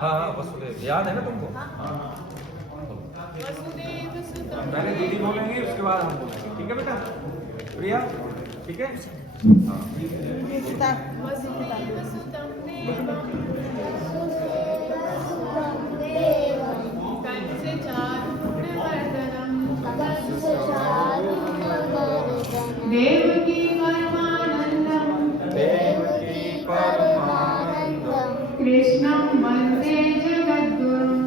हाँ हाँ वसुदेव याद है ना तुमको? पहले दीदी बोलेंगे उसके बाद हम बोलेंगे, ठीक है बेटा? प्रिया ठीक है? हाँ देवकी परमानंदम कृष्णं वंदे जगद्गुरुं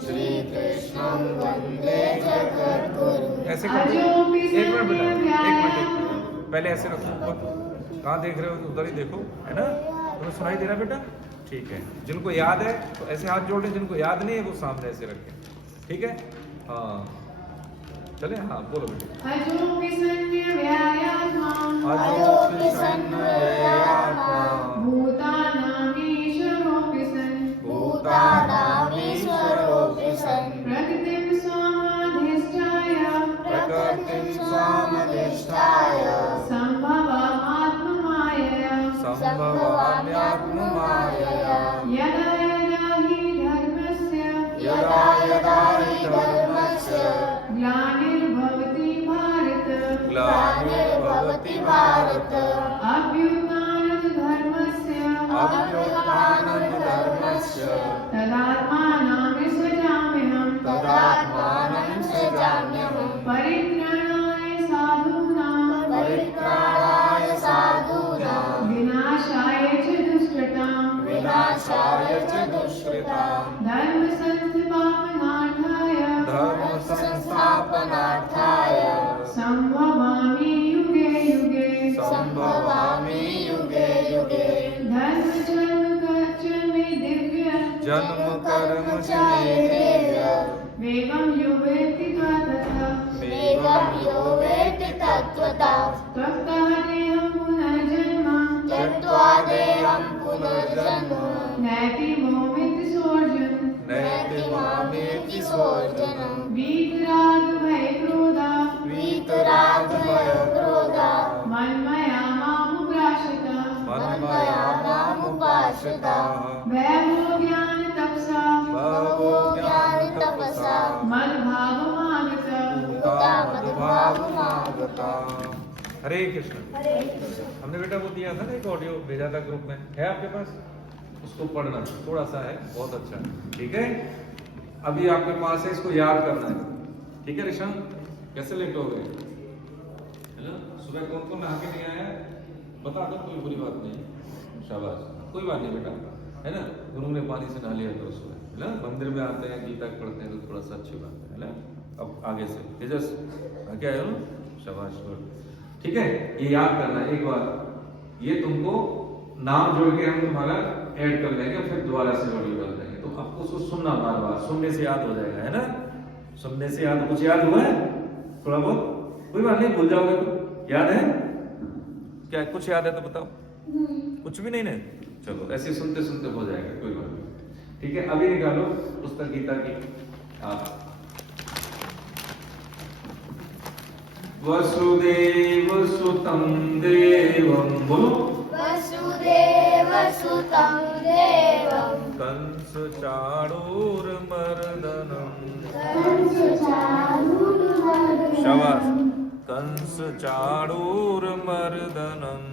श्री कृष्णं वंदे जगद्गुरुं ऐसे करते अजो एक मिनट बेटा, एक व्याया मिनट पहले ऐसे रखो, कहाँ देख रहे हो? उधर ही देखो, है ना? तुम्हें सुनाई दे रहा बेटा? ठीक है। जिनको याद है तो ऐसे हाथ जोड़ लें, जिनको याद नहीं है वो सामने ऐसे रखें, ठीक है? हाँ चले, हाँ बोलो बेटा। अजो विसन्य व्यायात्मा भूतानामीश्वरोऽपि सन् प्रकृतिं स्वामधिष्ठाय सम्भवामात्ममायया यदा यदा हि धर्मस्य ग्लानिर्भवति भारत अभ्युत्थानधर्मस्य तदात्मानं सृजाम्यहम् परित्राणाय साधूनां विनाशाय च दुष्कृताम् धर्म संस्थापनार्थाय संभवामि युगे युगे धर्म जन्म कर्म च मे दिव्य वेगं यो वेत्ति तत्त्वतः त्वत्तः देहं पुनर्जन्म नैति मोमिति सोऽर्जुन वीतराग भय क्रोधा मन्मया मामुपाश्रिता वैभवो ज्ञान तपसा मद्भावमागता। हरे कृष्ण। हमने बेटा वो दिया था ना, एक ऑडियो भेजा था ग्रुप में, है आपके पास? उसको पढ़ना, थोड़ा सा है, बहुत अच्छा है, ठीक है? अभी आपके पास है, इसको याद करना है, ठीक है ऋषभ? कैसे लेट हो गए? हेलो, सुबह कौन कौन नहा के नहीं आया? बता दो, कोई बुरी बात नहीं, शाबाश, कोई बात नहीं बेटा, है ना? गुरु ने पानी से नहा लिया करो सुबह, है ना? मंदिर में आते हैं, गीता पढ़ते हैं तो थोड़ा सा अच्छी बात है ना? अब आगे से तेजस आगे आए हो, शाबाश, ठीक है? ये याद करना है एक बार, ये तुमको नाम जोड़ के हम तुम्हारा ऐड कर लेंगे, फिर दोबारा से ऑडियो कर देंगे, तो आपको उसको सुनना बार बार, सुनने से याद हो जाएगा, है ना? सुनने से याद, कुछ याद हुआ है थोड़ा बहुत? कोई बात नहीं, भूल जाओगे तो। याद है क्या? कुछ याद है तो बताओ। कुछ भी नहीं ना? चलो ऐसे सुनते सुनते हो जाएगा, कोई बात नहीं, ठीक है? अभी निकालो पुस्तक गीता की आप। वसुदेव सुतं देवं, बोलो वसुदेव सुतं देवं कंस चाणूरमर्दनम्, शाबाश, कंस चाणूरमर्दनम्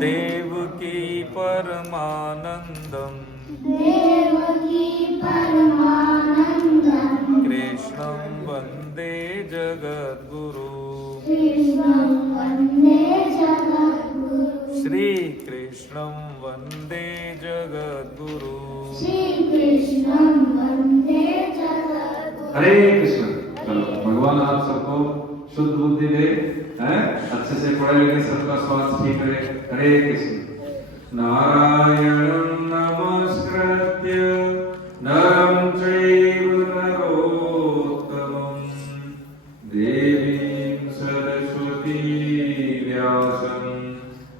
देवकी परमानन्दम् कृष्णं वन्दे जगद्गुरु श्री कृष्णं वन्दे जगद्गुरु। हरे कृष्ण। चलो भगवान आप सबको शुद्ध बुद्धि दे, हैं? अच्छे से पढ़े लिखे, सबका स्वास्थ्य ठीक रहे। हरे कृष्ण। नारायणं नमस्कृत्य नरं चैव नरोत्तमं देवीं सरस्वतीं व्यासं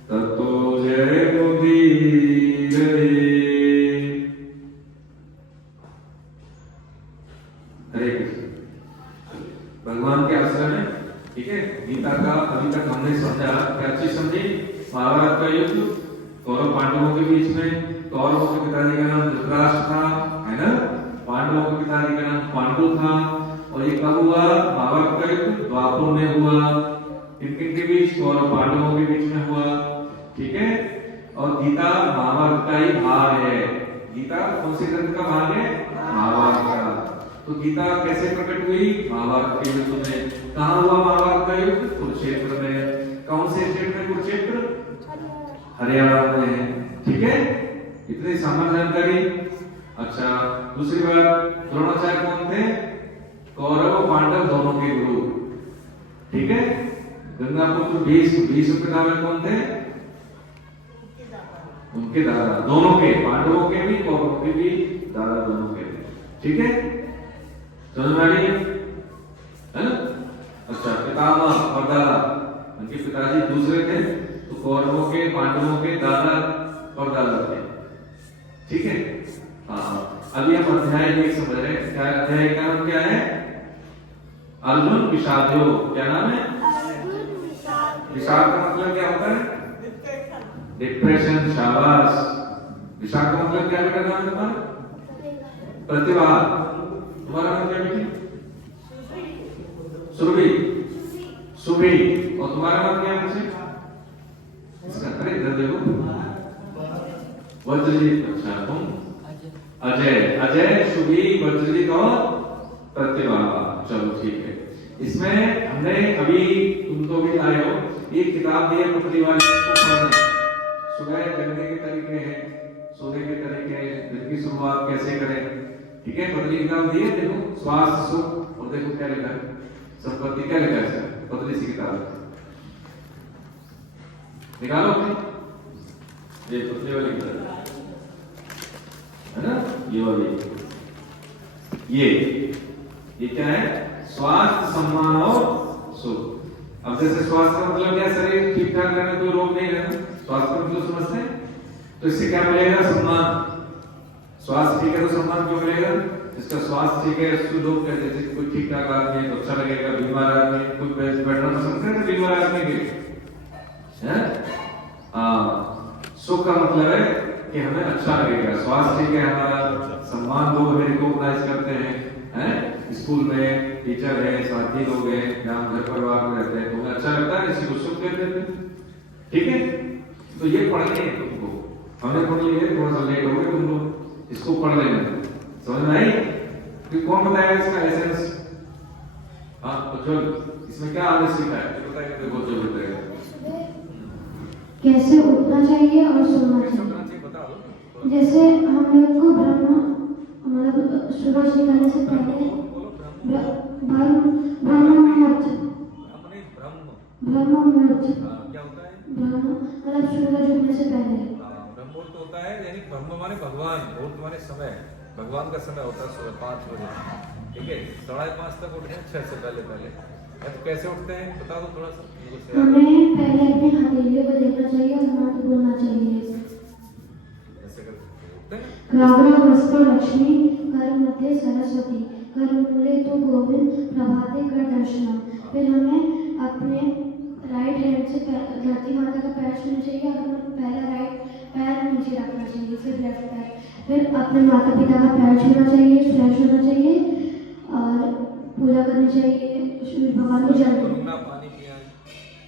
ततो जयमुदीरये। हरे कृष्ण। भगवान के आश्रम में ठीक है। गीता का अभी तक हमने समझा, क्या चीज समझी? महाभारत का युद्ध कौरव पांडवों के बीच में। कौरवों के पिताजी का नाम धृतराष्ट्र था, है ना। पांडवों के पिताजी का नाम पांडु था। और ये कब हुआ? महाभारत का युद्ध द्वापर में हुआ। किन-किन के बीच? कौरव पांडवों के बीच में हुआ, ठीक है। और गीता महाभारत का ही भाग है। गीता कौन से ग्रंथ का भाग है? महाभारत का। तो गीता कैसे प्रकट हुई? महाभारत के युद्ध में। कहाँ हुआ महाभारत का युद्ध? कुरुक्षेत्र में। कौन से स्टेट में कुरुक्षेत्र? हरियाणा में, ठीक है। इतनी सामान्य जानकारी। अच्छा, दूसरी बात, द्रोणाचार्य कौन थे? कौरव और पांडव दोनों के गुरु, ठीक है। गंगापुत्र भीष्म पितामह कौन थे? उनके दादा, दोनों के, पांडवों के भी कौरवों के भी दादा, दोनों के, ठीक है। समझ में आ रही है ना? अच्छा, पितामह और दादा, उनके पिताजी दूसरे थे, तो कौरवों के पांडवों के दादा और दादा थे, ठीक है। हाँ, अभी हम अध्याय 1 समझ रहे हैं। क्या अध्याय का नाम क्या है? अर्जुन विषादयो। क्या नाम है? विषाद का मतलब क्या होता है? डिप्रेशन। शाबाश। विषाद का मतलब क्या बेटा? नाम तुम्हारा? प्रतिभा। तुम्हारा नाम क्या बेटी? सुरभि। सुभी। और तुम्हारा नाम क्या है? मुझे इसका अरे इधर देखो। वज्रजीत। अच्छा, तुम? अजय। अजय, सुभी, वज्रजीत और प्रतिभा। चलो ठीक है। इसमें हमने अभी, तुम तो भी आए हो, एक किताब दी है पतली वाली, इसको पढ़ना। सुबह जगने के तरीके हैं, सोने के तरीके हैं, दिन की शुरुआत कैसे करें, ठीक है। पतली किताब दी है, देखो स्वास्थ्य सुख, और देखो क्या लिखा है, संपत्ति, क्या लिखा है सर? पतली सी किताब निकालो अपनी, ये पतली वाली किताब है ना, ये वाली। ये क्या है? स्वास्थ्य, सम्मान और सुख। अब जैसे स्वास्थ्य का मतलब क्या? शरीर ठीक ठाक रहना, कोई रोग नहीं रहना, स्वास्थ्य का मतलब समझते हैं। तो इससे क्या मिलेगा? सम्मान। स्वास्थ्य ठीक है तो सम्मान क्यों मिलेगा? इसका स्वास्थ्य ठीक है, उसको लोग कहते हैं कोई ठीक ठाक आदमी है तो अच्छा लगेगा, बीमार आदमी कोई बैठना पसंद करता है बीमार आदमी के, हैं? सुख का मतलब है कि हमें अच्छा लगेगा, स्वास्थ्य ठीक है हमारा, सम्मान लोग हमें रिकॉग्नाइज करते हैं, स्कूल में टीचर है, साथी लोग हैं, जहाँ घर परिवार में रहते हैं, तो हमें अच्छा लगता है, इसी को सुख कहते हैं, ठीक है। तो ये पढ़नी है तुमको, हमने पढ़ ली है, थोड़ा सा लेट हो गए तुम लोग, इसको पढ़ लेना। समझ में आई? कि कौन बताएगा इसका एसेंस? हाँ तो चल, इसमें क्या आदेश लिखा है बताएगा, देखो जो बताएगा। कैसे उठना चाहिए और सोना चाहिए। जैसे हम लोग को ब्रह्म, मतलब सूरज निकलने से पहले ब्रह्म मुहूर्त क्या होता है? ब्रह्म मतलब सूरज उगने से पहले। ब्रह्म मुहूर्त होता है, यानी ब्रह्म माने भगवान, मुहूर्त माने समय, भगवान का समय होता है सुबह 5 बजे, ठीक है। 5:30 तक उठते हैं, 6 से पहले। तो कैसे उठते हैं बता दो थोड़ा सा। हमें पहले अपनी हथेलियों को देखना चाहिए और हाथ बोलना चाहिए। ऐसे करते हैं। राघव लक्ष्मी कर मध्य सरस्वती कर मूले तो गोविंद प्रभाते कर दर्शनम। फिर हमें अपने राइट हैंड से धरती माता का पैर छूना चाहिए और हमें पहला राइट पैर नीचे रखना चाहिए, फिर लेफ्ट पैर, फिर अपने माता पिता का पैर छूना चाहिए, फ्रेश होना चाहिए और पूजा करनी चाहिए, भगवान को जल देना। पानी पिया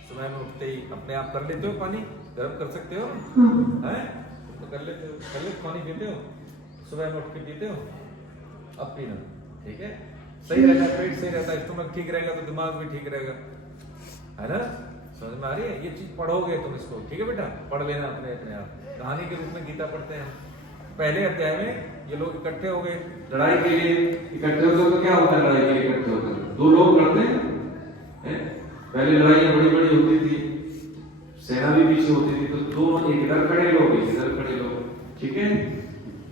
सुबह में उठते ही अपने आप कर लेते हो, पानी गर्म कर सकते हो, हैं? तो कर लेते हो, पानी पीते हो सुबह में उठ के पीते हो, अब पीना, ठीक है। सही रहता है, पेट सही रहता है, स्टमक ठीक रहेगा तो दिमाग भी ठीक रहेगा, है ना। समझ में आ रही है? ये चीज पढ़ोगे तुम इसको, ठीक है बेटा, पढ़ लेना अपने आप। कहानी के रूप में गीता पढ़ते हैं। पहले अध्याय में ये लोग इकट्ठे हो गए लड़ाई के लिए, इकट्ठे होते तो क्या होता है लड़ाई के लिए इकट्ठे होकर? 2 लोग लड़ते हैं। पहले लड़ाइयां बड़ी बड़ी होती थी, सेना भी पीछे होती थी, तो 2 एक इधर खड़े लोग, एक इधर खड़े लोग, ठीक है।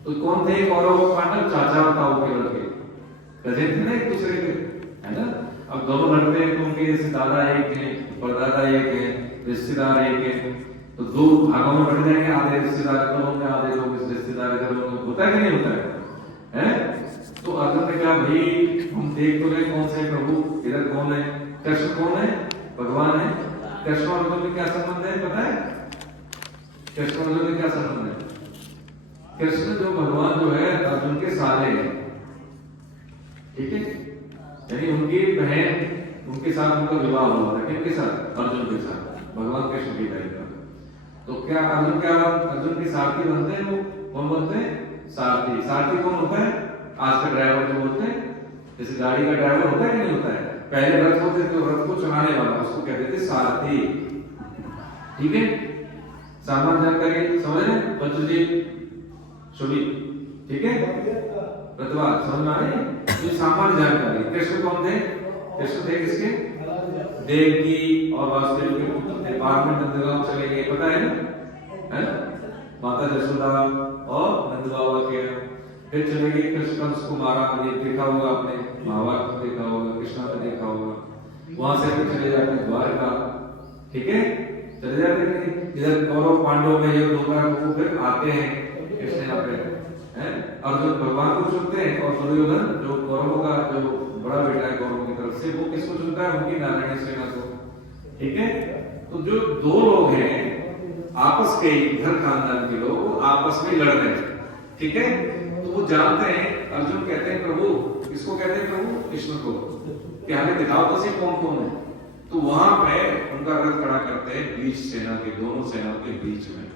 तो कौन थे? कौरव पांडव, चाचा ताऊ के लड़के, कजिन थे ना एक दूसरे के, है ना। अब दोनों लड़ते हैं तो उनके जैसे दादा एक है, परदादा एक है, रिश्तेदार एक है, तो 2 भागों में बढ़ जाएंगे, आधे रिश्तेदार इधर होंगे, आधे लोग रिश्तेदार इधर होंगे, होता है कि नहीं होता है? तो अर्जुन ने कहा भाई हम देख तो रहे कौन से प्रभु, इधर कौन है, कृष्ण कौन है, भगवान है। कृष्ण और अर्जुन में क्या संबंध है पता है? कृष्ण और अर्जुन में क्या संबंध है? कृष्ण जो भगवान जो है अर्जुन के साले हैं, ठीक है, यानी उनकी बहन, उनके साथ उनका विवाह हुआ था। किनके साथ? अर्जुन के साथ, भगवान कृष्ण की बहन का। तो क्या अर्जुन के सारथी बनते हैं? वो कौन बनते हैं? सारथी। सारथी कौन होता है? आज का ड्राइवर जो बोलते हैं, जैसे गाड़ी का ड्राइवर होता है कि नहीं होता है? पहले रथ होते थे, रथ को चलाने वाला उसको कहते थे सारथी, ठीक है। सामान्य जानकारी समझ रहे हैं बच्चों जी? सुनी, ठीक है, प्रतिभा समझ में आ रही है? तो सामान्य जानकारी। कृष्ण कौन थे? कृष्ण थे किसके? देवकी और वासुदेव के पुत्र थे। बाद में नंदगांव चले गए, पता है ना? माता जसोदा और नंद बाबा के, फिर चले गए कृष्ण कंस को मारा। ये देखा होगा आपने, महाभारत में देखा होगा, कृष्णा में देखा होगा। वहां से फिर चले जाते द्वारका, ठीक है, चले जाते हैं। इधर कौरव पांडवों में युद्ध होता है, वो फिर आते हैं कृष्ण यहाँ पे, अर्जुन भगवान को चुनते हैं और दुर्योधन जो कौरवों का जो बड़ा बेटा है कौरवों की तरफ से, वो किसको चुनता है? उनकी नारायणी सेना को, ठीक है। तो जो दो लोग हैं आपस के, घर खानदान के लोग आपस में लड़ रहे हैं, ठीक है। तो वो जानते हैं, अर्जुन कहते हैं प्रभु, किसको कहते हैं प्रभु? कृष्ण को, कि हमें दिखाओ तो सही कौन कौन है। तो वहां पे उनका रथ खड़ा करते हैं बीच सेना के, दोनों सेनाओं के बीच में,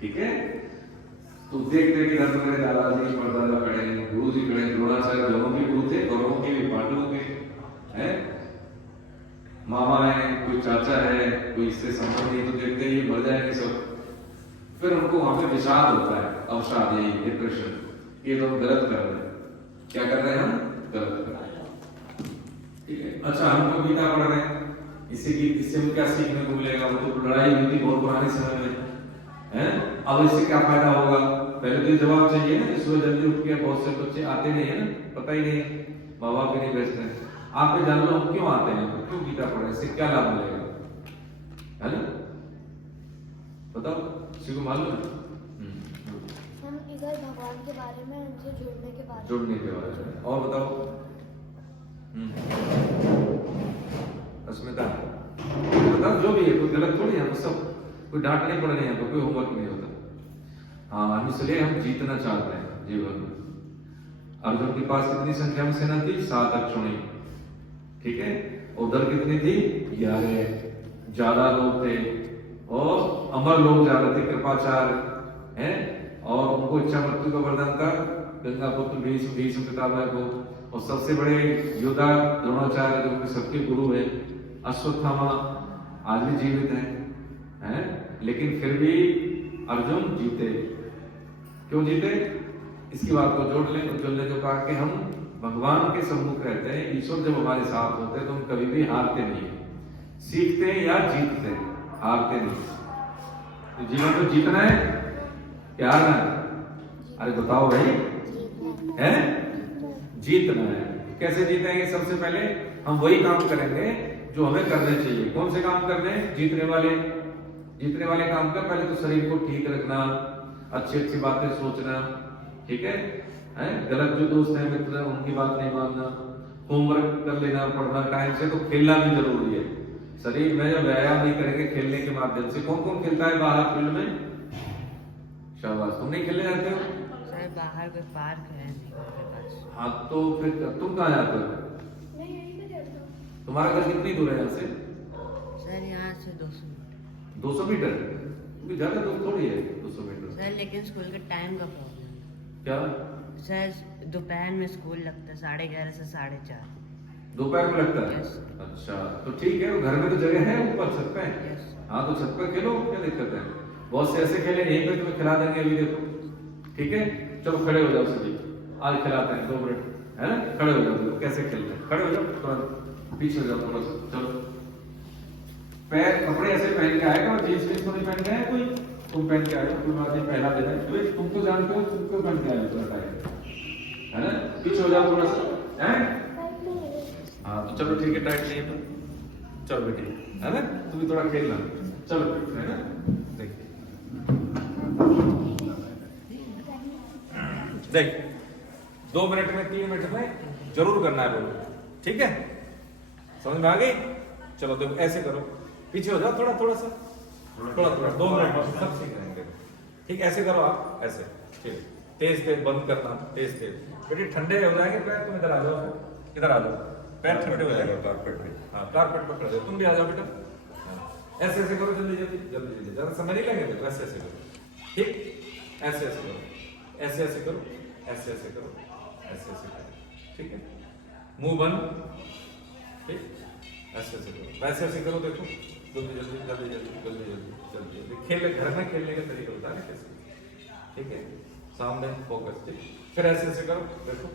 ठीक है। तो देखते कि रथ में दादाजी परदादा खड़े हैं, गुरु जी खड़े, द्रोणाचार्य दोनों के गुरु थे, कौरवों के भी पांडवों के हैं, मामा है, कोई चाचा है, कोई इससे संबंधी, तो देखते ही मर जाएंगे सब। फिर उनको वहां पे विषाद होता है, अवसाद, यही डिप्रेशन, ये तो गलत कर रहे हैं। क्या कर रहे हैं हम? गलत कर रहे हैं, ठीक है। अच्छा, हम तो गीता पढ़ रहे हैं, इससे हमें क्या सीखने को मिलेगा? वो तो लड़ाई हुई थी बहुत पुराने समय में, हैं? अब इससे क्या फायदा होगा? पहले तो ये जवाब चाहिए ना। सुबह जल्दी उठ के बहुत से बच्चे आते नहीं है ना, पता ही नहीं, माँ बाप भी नहीं भेजते हैं। आप ये जान लो हम क्यों आते हैं, क्यों गीता पढ़े, इससे क्या लाभ मिलेगा, है ना? बताओ, किसी को मालूम है? हम इधर भगवान के बारे में, उनसे जुड़ने के बारे में। जुड़ने के बारे में। और बताओ अस्मिता, बताओ जो भी है, कोई गलत थोड़ी है, सब कोई डांट नहीं पड़ रही है, कोई होमवर्क नहीं होता। हाँ, इसलिए हम जीतना चाहते हैं जीवन में। अर्जुन के पास कितनी संख्या में सेना थी? 7 अक्षुणी, ठीक है। उधर कितनी थी? 11। ज्यादा लोग थे और अमर लोग ज्यादा थे, कृपाचार्य हैं, और उनको इच्छा मृत्यु का वरदान था, गंगा पुत्र भीष्म पितामह को। और सबसे बड़े योद्धा द्रोणाचार्य जो उनके सबके गुरु है, अश्वत्थामा आज भी जीवित हैं, लेकिन फिर भी अर्जुन जीते। क्यों जीते? इसकी बात को जोड़ लें। उज्ज्वल ने जो कहा कि हम भगवान के सम्मुख रहते हैं, ईश्वर जब हमारे साथ होते हैं तो हम कभी भी हारते नहीं है, सीखते हैं या जीतते हैं, हारते नहीं। तो जीवन में जीतना है क्या हारना है? अरे बताओ भाई, है जीतना है। कैसे जीतेंगे? सबसे पहले हम वही काम करेंगे जो हमें करने चाहिए। कौन से काम करने? जीतने वाले। जीतने वाले काम का पहले तो शरीर को ठीक रखना, अच्छी अच्छी बातें सोचना, ठीक है, गलत जो दोस्त हैं मित्र उनकी बात नहीं मानना, होमवर्क कर लेना, पढ़ना टाइम से, तो खेलना भी जरूरी है। शरीर में जब व्यायाम नहीं करेंगे खेलने के माध्यम से, कौन कौन खेलता है बाहर फील्ड में? शाबाश, तुम नहीं खेलने जाते हो? सर बाहर कोई पार्क है हाँ, तो फिर तुम कहाँ जाते हो? मैं यहीं पे खेलता हूँ। तुम्हारा घर कितनी दूर है यहाँ से? सर यहाँ से 200 मीटर। 200 मीटर? क्योंकि ज्यादा दूर थोड़ी है 200 मीटर। सर लेकिन स्कूल के टाइम का प्रॉब्लम है। क्या? सर दोपहर में स्कूल लगता है 11:30 से 4:30। दोपहर में लगता है? Yes. अच्छा, तो ठीक है, घर में तो जगह है ऊपर छत पे। Yes. हाँ, तो छत पर खेलो, क्या दिक्कत है? बहुत से ऐसे खेले, यहीं पे तुम्हें खिला देंगे, अभी देखो, ठीक है। चलो खड़े हो जाओ सभी, आज खिलाते हैं 2 मिनट, है ना? खड़े हो जाओ, कैसे खेलते हैं, खड़े हो जाओ, थोड़ा पीछे हो जाओ थोड़ा सा, चलो। पैर कपड़े ऐसे पहन के आएगा, और जींस तो नहीं पहन के आए कोई? तुम पहन के आए हो, कोई बात नहीं, पहला देना है, तुम तो जानते हो, तुम क्यों पहन के आए हो थोड़ा टाइम, है ना? पीछे हो जाओ थोड़ा सा, है? हाँ, तो चलो ठीक है, टाइट नहीं है तो चलो बेटी, है ना? तुम भी थोड़ा खेलना, चलो, है ना? देख 2 मिनट में 3 मिनट में जरूर करना है बोलो, ठीक है? समझ में आ गई? चलो देखो ऐसे करो, पीछे हो जाओ थोड़ा थोड़ा सा, थोड़ा 2 मिनट में सब सीख जाएंगे। ठीक, ऐसे करो आप, ऐसे। ठीक, तेज तेज बंद करना, तेज तेज। बेटे ठंडे हो जाएंगे पैर, तुम इधर आ जाओ, इधर आ जाओ, पैर ठंडे हो जाएंगे कारपेट पे। हाँ कारपेट पे खड़े हो, तुम भी आ जाओ बेटा। ऐसे ऐसे करो, जल्दी जल्दी जल्दी जल्दी, ज्यादा समय नहीं लगेगा, तो ऐसे ऐसे करो। ठीक, ऐसे ऐसे करो, ऐसे ऐसे करो, ऐसे ऐसे करो, ऐसे ऐसे करो। ठीक है, मुंह बंद। ठीक, ऐसे ऐसे करो, वैसे ऐसे करो। देखो जल्दी जल्दी जल्दी जल्दी जल्दी जल्दी जल्दी जल्दी। खेल घर में खेलने का तरीका होता है ना कैसे। ठीक है, सामने फोकस। ठीक, फिर ऐसे ऐसे करो। देखो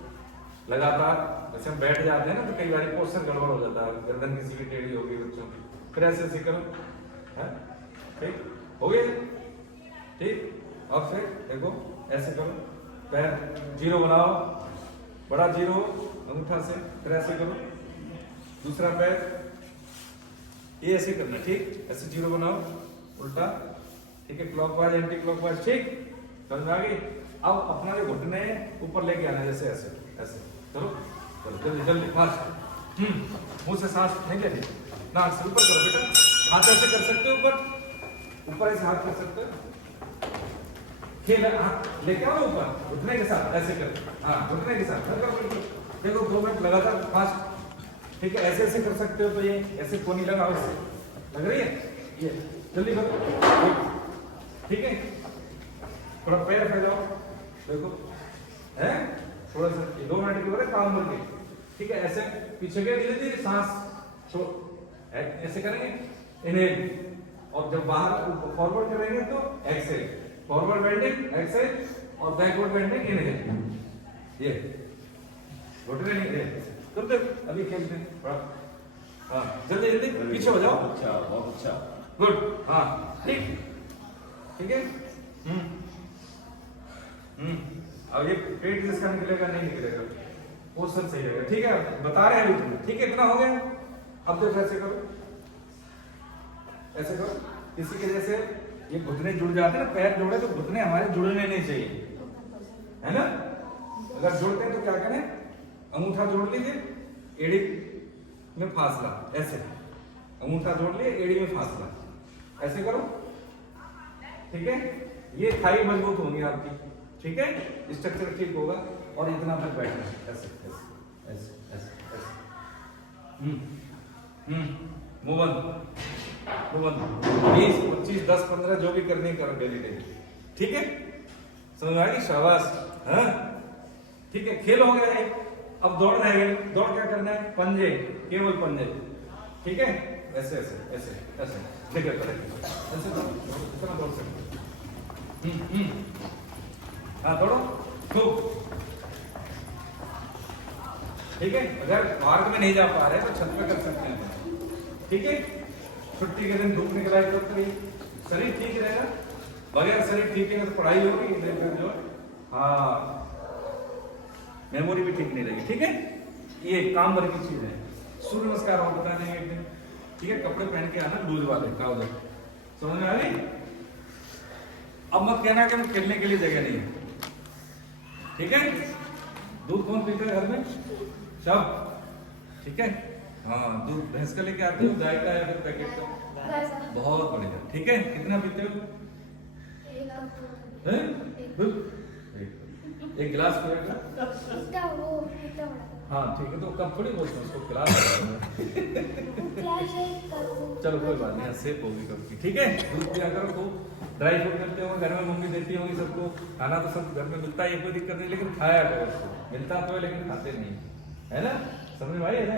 लगातार, जैसे हम बैठ जाते हैं ना तो कई बार पोस्चर गड़बड़ हो जाता है, गर्दन किसी की टेढ़ी होगी बच्चों की। फिर ऐसे ऐसे करो। ठीक हो गया। ठीक, और फिर देखो ऐसे करो, पैर जीरो बनाओ, बड़ा जीरो अंगूठा से। फिर ऐसे करो, दूसरा पैर ये ऐसे करना। ठीक, ऐसे जीरो बनाओ, उल्टा। ठीक है, क्लॉकवाइज एंटी क्लॉकवाइज। ठीक, समझ में आ गई। अब अपना जो घुटने ऊपर लेके आना, जैसे ऐसे ऐसे करो। चलो जल्दी जल्दी फास्ट। मुंह से सांस नहीं लेनी, नाक से ऊपर करो बेटा। हाथ ऐसे कर सकते हो, ऊपर ऊपर ऐसे हाथ कर सकते हो। खेल हाथ लेके आओ ऊपर, घुटने के साथ ऐसे कर। हाँ घुटने के साथ देखो 2 मिनट लगातार फास्ट। ठीक है, ऐसे ऐसे कर सकते हो। तो ये ऐसे कोनी लगाओ, इससे लग रही है ये, जल्दी करो। ठीक है, थोड़ा पैर फैलाओ, देखो है थोड़ा सा, 2 मिनट के बाद काम करके। ठीक है, ऐसे पीछे के धीरे धीरे सांस ऐसे करेंगे, इनहेल। और जब बाहर फॉरवर्ड करेंगे तो एक्सेल, फॉरवर्ड बेंडिंग एक्सेल, और बैकवर्ड बेंडिंग इनहेल। ये घुटने नहीं है, कर दे। अभी खेलते हैं थोड़ा। हाँ जल्दी जल्दी पीछे हो जाओ। अच्छा, बहुत अच्छा, गुड। हाँ ठीक, ठीक है। अब ये पेट जिसका निकलेगा नहीं निकलेगा, पोस्चर सही रहेगा। ठीक है, बता रहे हैं अभी तुम। ठीक है, इतना हो गया। अब देखो ऐसे करो, ऐसे करो। किसी के जैसे ये घुटने जुड़ जाते हैं ना, पैर जोड़े तो घुटने हमारे जुड़ने नहीं चाहिए, है ना। अगर जुड़ते हैं तो क्या करें, अंगूठा जोड़ लीजिए, एड़ी में फासला, ऐसे अंगूठा जोड़ लिए, एड़ी में फासला, ऐसे करो। ठीक है, ये थाई मजबूत होंगी आपकी। ठीक है, स्ट्रक्चर ठीक होगा। और इतना तक बैठना, ऐसे ऐसे ऐसे ऐसे ऐसे। मुंह बंद, मुंह बंद। 20 25 10 15 जो भी करनी करो डेली डेली। ठीक है, समझ में आ गई, शाबाश। हाँ ठीक है, खेल हो गया है। अब दौड़ रह गए। दौड़ क्या करना है, पंजे, केवल पंजे। ठीक है, ऐसे ऐसे ऐसे ऐसे देखिए, ऐसे इतना दौड़ सकते। हाँ दौड़ो खूब। ठीक है, अगर पार्क में नहीं जा पा रहे तो छत पे कर सकते हैं। ठीक है, छुट्टी के दिन धूप निकला तो शरीर ठीक रहेगा। बगैर शरीर ठीक है तो पढ़ाई होगी जो, हाँ मेमोरी भी ठीक नहीं रहेगी। ठीक है, ये काम भर की चीज है। सूर्य नमस्कार आप बता देंगे एक दिन। ठीक है, कपड़े पहन के आना लूज वाले, ट्राउजर। समझ में आ गई। अब मत कहना कि हम खेलने के लिए जगह नहीं है। ठीक है, दूध कौन पीता है घर में, सब। ठीक है, हाँ दूध भैंस का लेके आते हो, गाय का या फिर पैकेट का, बहुत बढ़िया। ठीक है, कितना पीते हो, एक गिलास पिएगा। हाँ ठीक है, तो कब थोड़ी बोलते हैं उसको, गिलास। चलो कोई बात नहीं, सेफ होगी कब की। ठीक है, दूध पिया करो खूब। ड्राई फ्रूट मिलते होंगे घर में, मम्मी देती होगी सबको। खाना तो सब घर में मिलता है, ये कोई दिक्कत नहीं, लेकिन खाया करो उसको। मिलता तो है लेकिन खाते नहीं, है ना। समझ में आई है ना।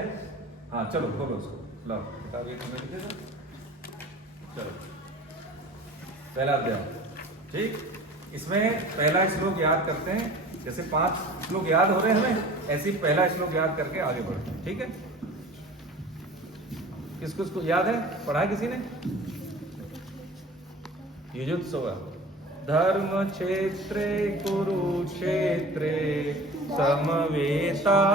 हाँ चलो खोलो उसको, लाओ किताब ये तुम्हें दे दो। चलो पहला अध्याय। ठीक, इसमें पहला श्लोक याद करते हैं। जैसे 5 श्लोक याद हो रहे हैं हमें, ऐसे ही पहला श्लोक याद करके आगे बढ़ते हैं। ठीक है, किसको इसको याद है, पढ़ा किसी ने। युजुत्सव। धर्म क्षेत्रे कुरुक्षेत्रे समवेतायुयोत्सव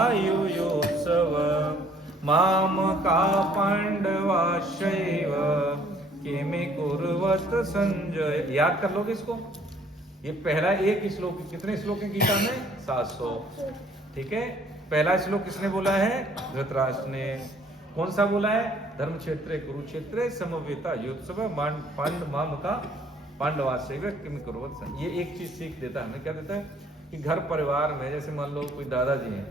मामका पांडवाश्चैव किमे कुर्वत संजय। याद कर लोगे इसको। ये पहला एक श्लोक, कितने श्लोक है गीता में, 700। ठीक है, पहला श्लोक किसने बोला है, धृतराष्ट्र ने। कौन सा बोला है? धर्म क्षेत्रे कुरुक्षेत्रे समवेता योत्सव पांडवाश्चैव किम कुर्वत। ये एक चीज सीख देता है हमें, क्या देता है कि घर परिवार में जैसे मान लो कोई दादाजी हैं,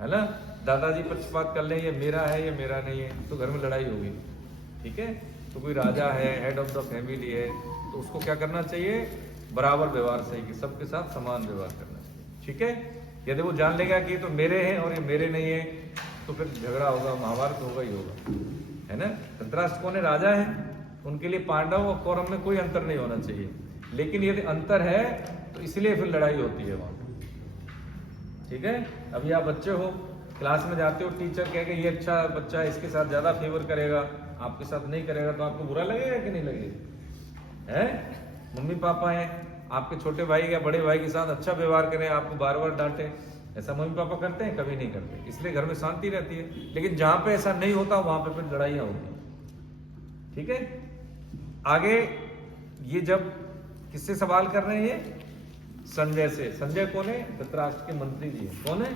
है ना, दादाजी पक्षपात कर लें ये मेरा है ये मेरा नहीं है, तो घर में लड़ाई होगी। ठीक है, तो कोई राजा है, हेड ऑफ द फैमिली है, तो उसको क्या करना चाहिए? बराबर व्यवहार सही कि सबके साथ समान व्यवहार करना चाहिए। ठीक है, यदि वो जान लेगा कि ये तो मेरे हैं और ये मेरे नहीं है, तो फिर झगड़ा होगा, महाभारत होगा ही होगा, है ना। धृतराष्ट्र कौन है? राजा है, उनके लिए पांडव और कौरव में कोई अंतर नहीं होना चाहिए, लेकिन यदि अंतर है तो इसलिए फिर लड़ाई होती है वहां। ठीक है, अभी आप बच्चे हो, क्लास में जाते हो, टीचर कहेगा ये अच्छा बच्चा है, इसके साथ ज्यादा फेवर करेगा, आपके साथ नहीं करेगा, तो आपको बुरा लगेगा कि नहीं लगेगा? है, मम्मी पापा हैं, आपके छोटे भाई या बड़े भाई के साथ अच्छा व्यवहार करें, आपको बार बार डांटे, ऐसा मम्मी पापा करते हैं? कभी नहीं करते, इसलिए घर में शांति रहती है। लेकिन जहां पे ऐसा नहीं होता वहां पे फिर लड़ाइयां होती हैं। ठीक है, आगे ये जब किससे सवाल कर रहे हैं? ये संजय से। संजय कौन है? धृतराष्ट्र के मंत्री जी हैं। कौन है?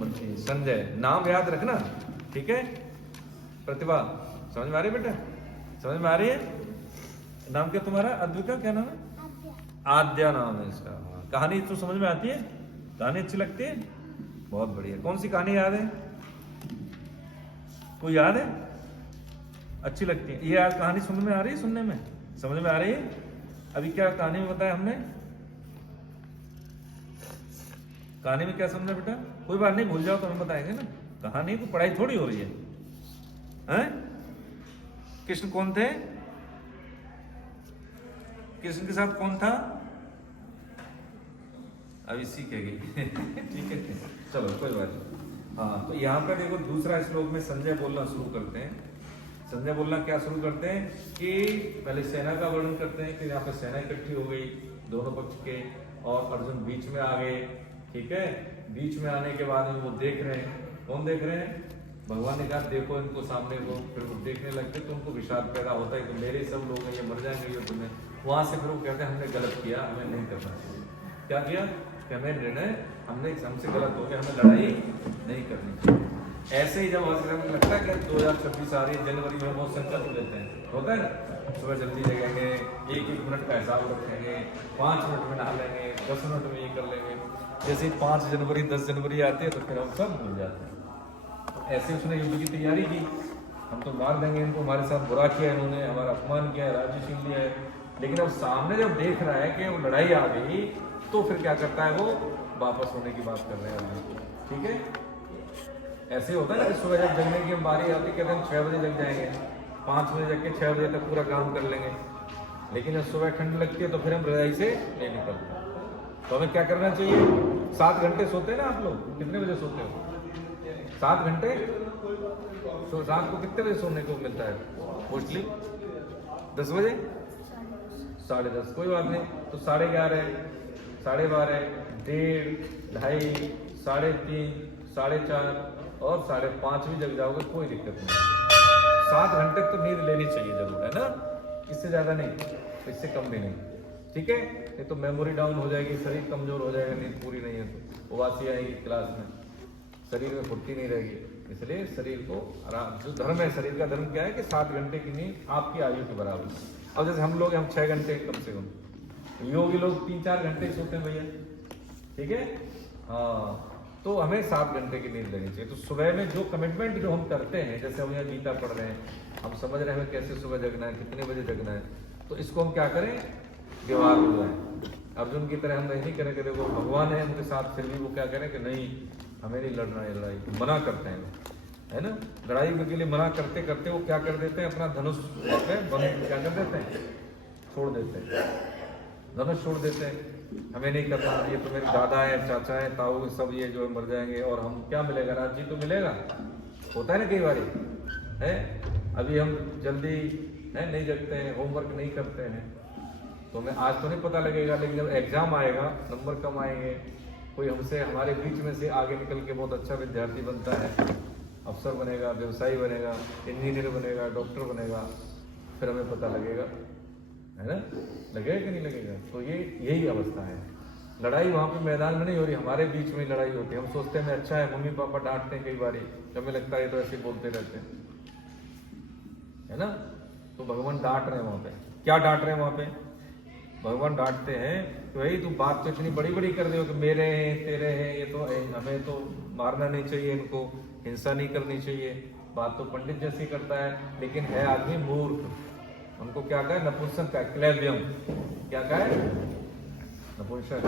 मंत्री संजय। नाम याद रखना, ठीक है। प्रतिभा, समझ में आ रही है बेटा? समझ में आ रही है? नाम क्या तुम्हारा? अद्विका, क्या नाम है? आद्या नाम है इसका। कहानी तो समझ में आती है? कहानी अच्छी लगती है? बहुत बढ़िया। कौन सी कहानी याद है? कोई याद है? अच्छी लगती है ये। आज कहानी सुनने में आ रही है? सुनने में समझ में आ रही है? अभी क्या कहानी में बताया हमने? कहानी में क्या समझा बेटा? कोई बात नहीं, भूल जाओ तो हम बताएंगे ना। कहानी को पढ़ाई थोड़ी हो रही है, हैं? कृष्ण कौन थे? कृष्ण के साथ कौन था? अभी सीखेगी। ठीक है, चलो कोई बात नहीं। हाँ, तो यहाँ पे देखो दूसरा श्लोक में संजय बोलना शुरू करते हैं। संजय बोलना क्या शुरू करते हैं कि पहले सेना का वर्णन करते हैं कि यहाँ पे सेना इकट्ठी हो गई दोनों पक्ष के, और अर्जुन बीच में आ गए। ठीक है, बीच में आने के बाद में वो देख रहे हैं। कौन देख रहे हैं? भगवान ने कहा देखो इनको सामने को। फिर वो देखने लगते तो उनको विषाद पैदा होता है कि मेरे सब लोग हैं, ये मर जाएंगे ये तुम्हें। वहां से फिर वो कहते हैं हमने गलत किया, हमें नहीं करना चाहिए। क्या किया? कि हमें निर्णय हमसे गलत हो गया, हमें लड़ाई नहीं करनी चाहिए। ऐसे ही जब हमें लगता है कि 2026 आ रही है, जनवरी में बहुत संकल्प लेते हैं, होता है ना, सुबह जल्दी जगेंगे, एक मिनट का हिसाब रखेंगे, 5 मिनट में नहा लेंगे, 10 मिनट में ये कर लेंगे। जैसे 5 जनवरी 10 जनवरी आती है तो फिर हम सब भूल जाते हैं। तो ऐसे उसने युद्ध की तैयारी की, हम तो मार देंगे इनको, हमारे साथ बुरा किया इन्होंने, हमारा अपमान किया है, राज्य छीन लिया है। लेकिन अब सामने जब देख रहा है कि वो लड़ाई आ गई, तो फिर क्या करता है? वो वापस होने की बात कर रहे हैं। ठीक है, ऐसे होता है ना, सुबह जब जगने की बारी आती है कहते हैं हम 6 बजे जग जाएंगे, 5 बजे जग के 6 बजे तक पूरा काम कर लेंगे। लेकिन जब सुबह ठंड लगती है तो फिर हम रजाई से नहीं निकलते। तो हमें क्या करना चाहिए? 7 घंटे सोते हैं ना आप लोग? कितने बजे सोते हो? 7 घंटे? तो रात को कितने बजे सोने को मिलता है मोस्टली? 10 बजे? 10:30? कोई बात नहीं, तो 11:30, 12:30, 1:30, 2:30, 3:30, 4:30 और 5:30 भी जग जाओगे कोई दिक्कत नहीं। 7 घंटे तो नींद लेनी चाहिए जरूर, है ना? इससे ज्यादा नहीं, इससे कम भी नहीं। ठीक है, नहीं तो मेमोरी डाउन हो जाएगी, शरीर कमजोर हो जाएगा, नींद पूरी नहीं है तो उबासी आएगी क्लास में, शरीर में फुर्ती नहीं रहेगी। इसलिए शरीर को आराम, जो धर्म है शरीर का धर्म क्या है कि 7 घंटे की नींद आपकी आयु के बराबर। अब जैसे हम लोग हम 6 घंटे कम से कम, योगी लोग 3-4 घंटे सोते हैं भैया। ठीक है, हाँ, तो हमें 7 घंटे की नींद लेनी चाहिए। तो सुबह में जो कमिटमेंट जो हम करते हैं, जैसे हम यहाँ गीता पढ़ रहे हैं, हम समझ रहे हैं कैसे सुबह जगना है, कितने बजे जगना है, तो इसको हम क्या करें? व्यवहार हो जाए। अर्जुन की तरह हम नहीं करें कि देखो भगवान है उनके साथ, फिर भी वो क्या करें कि नहीं हमें नहीं लड़ना है लड़ाई, मना करते हैं, है ना। लड़ाई के लिए मना करते करते वो क्या कर देते हैं? अपना धनुष क्या कर देते हैं? छोड़ देते हैं, धनुष छोड़ देते हैं। हमें नहीं करना, ये तो मेरे दादा है, चाचा है, ताऊ, सब ये जो मर जाएंगे और हम क्या मिलेगा? राज्य तो मिलेगा। होता है ना कई बार है। अभी हम जल्दी है नहीं जगते हैं, होमवर्क नहीं करते हैं, तो हमें आज तो नहीं पता लगेगा, लेकिन जब एग्जाम आएगा नंबर कम आएंगे, कोई हमसे हमारे बीच में से आगे निकल के बहुत अच्छा विद्यार्थी बनता है, अफसर बनेगा, व्यवसायी बनेगा, इंजीनियर बनेगा, डॉक्टर बनेगा, फिर हमें पता लगेगा, है ना? लगेगा कि नहीं लगेगा? तो ये यही अवस्था है। लड़ाई वहाँ पे मैदान में नहीं हो रही, हमारे बीच में लड़ाई होती है। हम सोचते हैं अच्छा है, मम्मी पापा डांटते हैं कई बार, हमें लगता है तो ऐसे बोलते रहते हैं, है ना। तो भगवान डांट रहे हैं वहाँ पे। क्या डांट रहे हैं वहाँ पे? भगवान डांटते हैं कि भाई तू बात तो इतनी बड़ी बड़ी कर रहे हो कि मेरे हैं तेरे हैं, ये तो हमें तो मारना नहीं चाहिए, इनको हिंसा नहीं करनी चाहिए, बात तो पंडित जैसी करता है, लेकिन है आदमी मूर्ख। उनको क्या कहा? नपुंसक का क्लेव्यम। क्या कहा है? नपुंसक,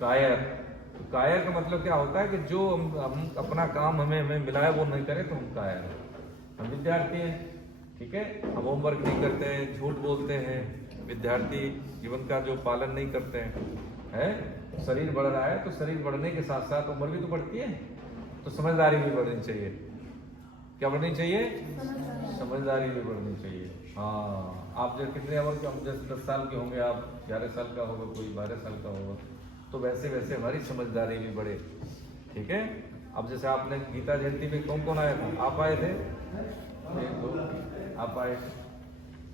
कायर। तो कायर का मतलब क्या होता है कि जो हम अपना काम हमें मिला है वो नहीं करे तो हम कायर हैं। हम विद्यार्थी हैं, ठीक है, हम होमवर्क नहीं करते हैं, झूठ बोलते हैं, विद्यार्थी जीवन का जो पालन नहीं करते हैं, शरीर बढ़ रहा है तो शरीर बढ़ने के साथ साथ उम्र भी तो बढ़ती है, तो समझदारी भी बढ़नी चाहिए। क्या बढ़नी चाहिए? समझदारी भी बढ़नी चाहिए। हाँ, आप जब कितने उम्र के, हम जैसे 10 साल के होंगे, आप 11 साल का होगा, कोई 12 साल का होगा, तो वैसे वैसे हमारी समझदारी भी बढ़े, ठीक है। अब जैसे आपने गीता जयंती में कौन कौन आया था? आप आए थे, आप आए थे,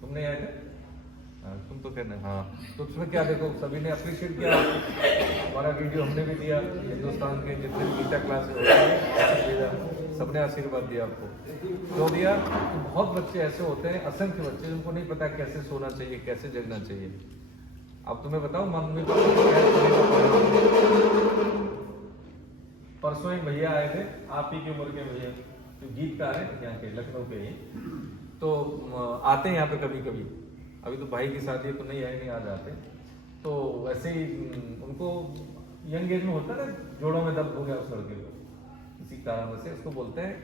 तुम नहीं आए थे? तुम तो कहना। हाँ, तो उसमें क्या देखो, सभी ने अप्रिशिएट किया, हमारा वीडियो हमने भी दिया, हिंदुस्तान के जितने गीता क्लासेस होते हैं सबने आशीर्वाद दिया आपको। क्यों दिया? तो बहुत बच्चे ऐसे होते हैं, असंख्य बच्चे, जिनको नहीं पता कैसे सोना चाहिए, कैसे जगना चाहिए। अब तुम्हें बताओ, मम्मी परसों एक भैया आए थे, आप ही की उम्र के भैया, जो गीतकार है यहाँ के, लखनऊ के ही, तो आते हैं यहाँ पे कभी कभी। अभी तो भाई की शादी है तो नहीं आए, नहीं आ जाते। तो वैसे ही उनको यंग एज में होता है ना, जोड़ों में दर्द हो गया उस लड़के को, किसी कारण से, उसको बोलते हैं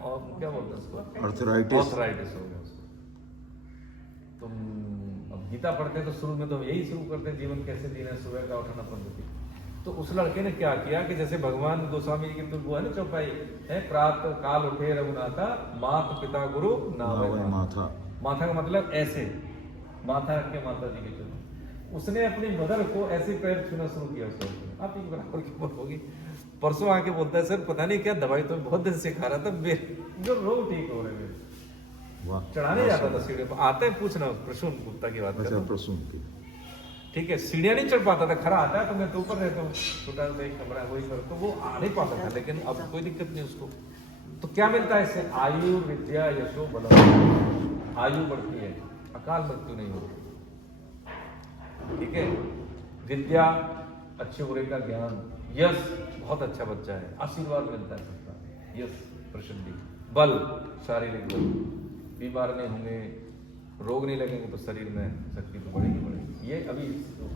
और क्या बोलते हैं उसको, आर्थराइटिस हो गया उसको। तुम अब गीता पढ़ते हैं तो शुरू में तो यही शुरू करते हैं, जीवन कैसे जीना है, सुबह का उठना पद्धति। तो उस लड़के ने क्या किया कि जैसे भगवान गोस्वामी जी की तो वो है ना चौपाई है, प्रातः काल उठे रघुनाथा, मात पिता गुरु नावे माथा। माथा का मतलब ऐसे माथा रख के माता जी के चुनो। उसने अपनी मदर को ऐसे पैर छूना शुरू किया उस लड़के ने। आप एक बराबर की उम्र होगी, परसों आके बोलता है सर पता नहीं क्या दवाई तो बहुत दिन से खा रहा था, जो रोग ठीक हो रहे मेरे। चढ़ाने जाता था सीढ़ी पर, आता है पूछना, प्रसून गुप्ता की बात कर, प्रसून की, ठीक है, सीढ़ियां नहीं चढ़ पाता था, खड़ा आता है तो मैं तो ऊपर रहता हूँ, छोटा सा एक कमरा वही कर, तो वो आ नहीं पाता था, लेकिन अब कोई दिक्कत नहीं उसको। तो क्या मिलता है इससे? आयु विद्या यशो बल, आयु बढ़ती है, अकाल मृत्यु नहीं होती, ठीक है, विद्या, अच्छे बुरे का ज्ञान, यश, बहुत अच्छा बच्चा है, आशीर्वाद मिलता है सबका, यश, प्रसिद्धि, बल, शारीरिक बल, बीमार नहीं होंगे, रोग नहीं लगेंगे तो शरीर में शक्ति तो बढ़ेगी। ये अभी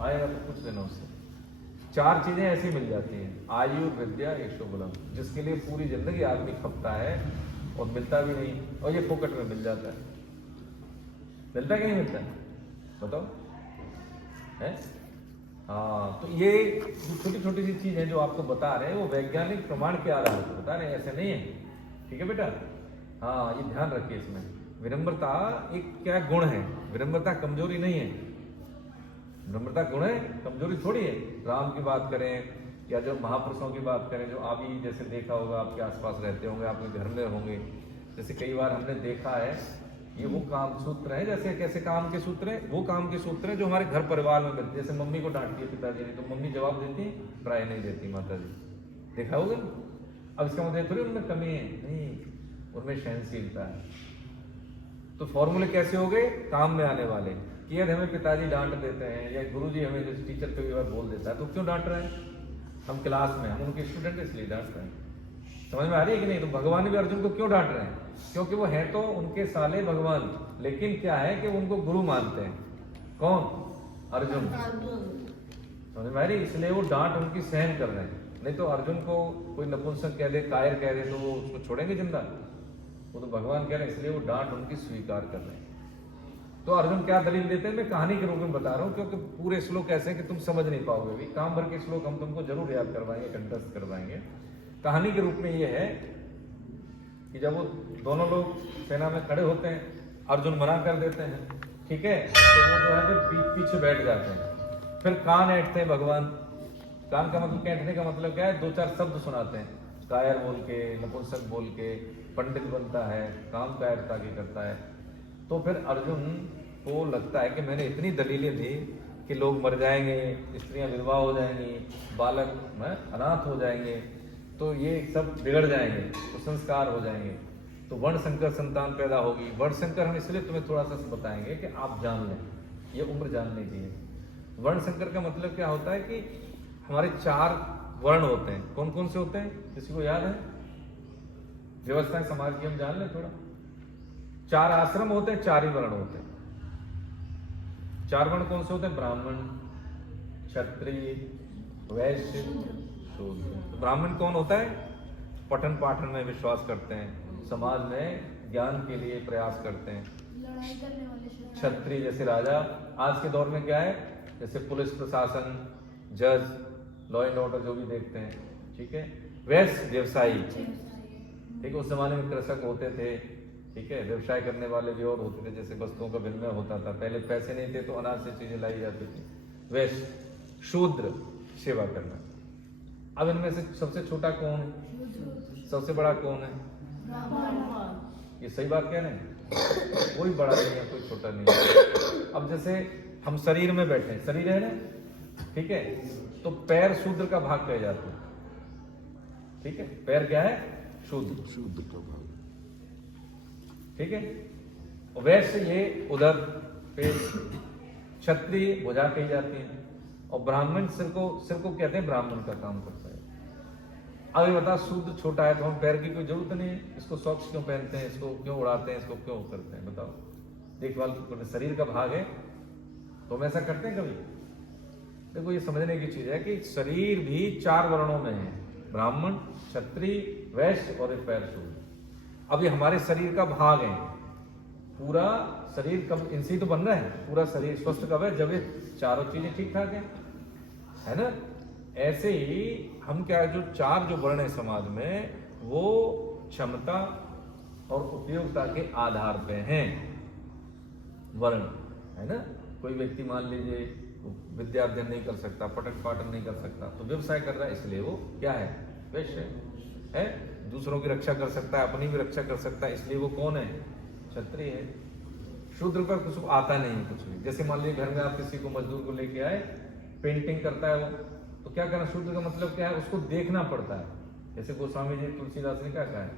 आएगा तो कुछ देना उससे। 4 चीजें ऐसी मिल जाती हैं, आयु विद्या यशो बलम, जिसके लिए पूरी जिंदगी आदमी खपता है और मिलता भी नहीं, और ये फोकट में मिल जाता है। मिलता है कि नहीं मिलता है? बताओ, है? हाँ, तो ये छोटी छोटी सी चीज है जो आपको बता रहे हैं, वो वैज्ञानिक प्रमाण के आधार पर बता रहे हैं, ऐसे नहीं है, ठीक है बेटा। हाँ, ये ध्यान रखिए इसमें। विनम्रता एक क्या गुण है? विनम्रता कमजोरी नहीं है, विनम्रता गुण है, कमजोरी थोड़ी है। राम की बात करें या जो महापुरुषों की बात करें, जो आप ही जैसे देखा होगा, आपके आसपास रहते होंगे, आपके घर में होंगे, जैसे कई बार हमने देखा है, ये वो काम सूत्र है, जैसे कैसे काम के सूत्र है, वो काम के सूत्र है जो हमारे घर परिवार में मिलते हैं। जैसे मम्मी को डांटती है पिताजी ने, तो मम्मी जवाब देती है, ट्राई नहीं देती माता जी, देखा होगा। अब इसका मतलब थोड़ी उनमें कमी है, नहीं, उनमें सहनशीलता है। तो फॉर्मूले कैसे हो गए? काम में आने वाले कि यदि हमें पिताजी डांट देते हैं या गुरुजी हमें जैसे टीचर कई बार बोल देता है, तो क्यों डांट रहे हैं? हम क्लास में, हम उनके स्टूडेंट इसलिए डांट रहे हैं। समझ में आ रही है कि नहीं? तो भगवान भी अर्जुन को क्यों डांट रहे हैं? क्योंकि वो है तो उनके साले भगवान, लेकिन क्या है कि उनको गुरु मानते हैं। कौन? अर्जुन। समझ में आ रही? इसलिए वो डांट उनकी सहन कर रहे हैं। नहीं तो अर्जुन को कोई नपुंसक कह दे, कायर कह दे, तो वो उसको छोड़ेंगे जिंदा? वो तो भगवान कह रहे हैं, इसलिए वो डांट उनकी स्वीकार कर रहे हैं। तो अर्जुन क्या दलील देते हैं, मैं कहानी के रूप में बता रहा हूँ, क्योंकि पूरे श्लोक ऐसे हैं कि तुम समझ नहीं पाओगे। भी काम भर के श्लोक हम तुमको जरूर याद करवाएंगे, कंठस्थ करवाएंगे। कहानी के रूप में ये है कि जब वो दोनों लोग सेना में खड़े होते हैं, अर्जुन मना कर देते हैं, ठीक है, तो वो जो है पीछे बैठ जाते हैं। फिर कान ऐंठते हैं भगवान। कान का मतलब, ऐंठने का मतलब क्या है? 2-4 शब्द सुनाते हैं, कायर बोल के, नपुंसक बोल के, पंडित बनता है, काम कायरता की करता है। तो फिर अर्जुन को लगता है कि मैंने इतनी दलीलें दी, कि लोग मर जाएंगे, स्त्रियां विधवा हो जाएंगी, बालक अनाथ हो जाएंगे, तो ये सब बिगड़ जाएंगे, तो संस्कार हो जाएंगे, तो वर्ण संकर संतान पैदा होगी। वर्ण संकर हम इसलिए तुम्हें थोड़ा सा बताएंगे कि आप जान लें, ये उम्र जानने की है। वर्ण संकर का मतलब क्या होता है कि हमारे 4 वर्ण होते हैं। कौन कौन से होते हैं, किसी को याद है? व्यवस्था समाज की हम जान लें थोड़ा। 4 आश्रम होते हैं, 4 ही वर्ण होते हैं। 4 वर्ण कौन से होते हैं? ब्राह्मण, क्षत्रिय, वैश्य, शूद्र। ब्राह्मण कौन होता है? पठन पाठन में विश्वास करते हैं, समाज में ज्ञान के लिए प्रयास करते हैं। लड़ाई करने वाले क्षत्रिय जैसे राजा, आज के दौर में क्या है, जैसे पुलिस प्रशासन, जज, लॉ एंड ऑर्डर जो भी देखते हैं, ठीक है। वैश्य व्यवसायी, ठीक है, उस जमाने में कृषक होते थे, ठीक है, व्यवसाय करने वाले भी और होते थे, जैसे वस्तुओं का विनिमय होता था। पहले पैसे नहीं थे तो अनाज से चीजें लाई जाती थी। वैश्य। शूद्र, सेवा करना। अब इनमें से सबसे छोटा कौन है, सबसे बड़ा कौन है? ये सही बात कह रहे हैं, कोई बड़ा नहीं है, कोई छोटा नहीं है। अब जैसे हम शरीर में बैठे हैं, शरीर है ना, ठीक है, तो पैर शूद्र का भाग कहे जाते हैं, ठीक है। पैर क्या है? शूद्र का भाग, ठीक है। और वैश्य ये उधर पेट, क्षत्रिय भुजा कही जाती है, और ब्राह्मण सिर को कहते हैं, ब्राह्मण का काम करता है। अब ये बता, शूद्र छोटा है तो हम पैर की कोई जरूरत नहीं है, इसको सॉक्स क्यों पहनते हैं, इसको क्यों उड़ाते हैं, इसको क्यों करते हैं, बताओ। देखभाल शरीर का भाग है तो हम ऐसा करते हैं कभी? देखो, ये समझने की चीज है कि शरीर भी 4 वर्णों में है, ब्राह्मण, क्षत्रिय, वैश्य और एक पैर शूद्र। अब ये हमारे शरीर का भाग है, पूरा शरीर कब इनसे ही तो बन रहा है, पूरा शरीर स्वस्थ कब है? जब ये चारों चीजें ठीक ठाक है ना। ऐसे ही हम क्या, जो 4 जो वर्ण है समाज में, वो क्षमता और उपयोगिता के आधार पे हैं वर्ण, है ना। कोई व्यक्ति मान लीजिए विद्या अध्ययन नहीं कर सकता, पठन पाठन नहीं कर सकता, तो व्यवसाय कर रहा है, इसलिए वो क्या है? वैश्य है। दूसरों की रक्षा कर सकता है, अपनी भी रक्षा कर सकता है, इसलिए वो कौन है? क्षत्रिय है। शूद्र पर कुछ आता नहीं कुछ भी। जैसे मान लीजिए घर में आप किसी को मजदूर को लेके आए, पेंटिंग करता है वो, तो क्या करना? शूद्र का मतलब क्या है? उसको देखना पड़ता है। जैसे गोस्वामी जी तुलसीदास ने क्या कहा है,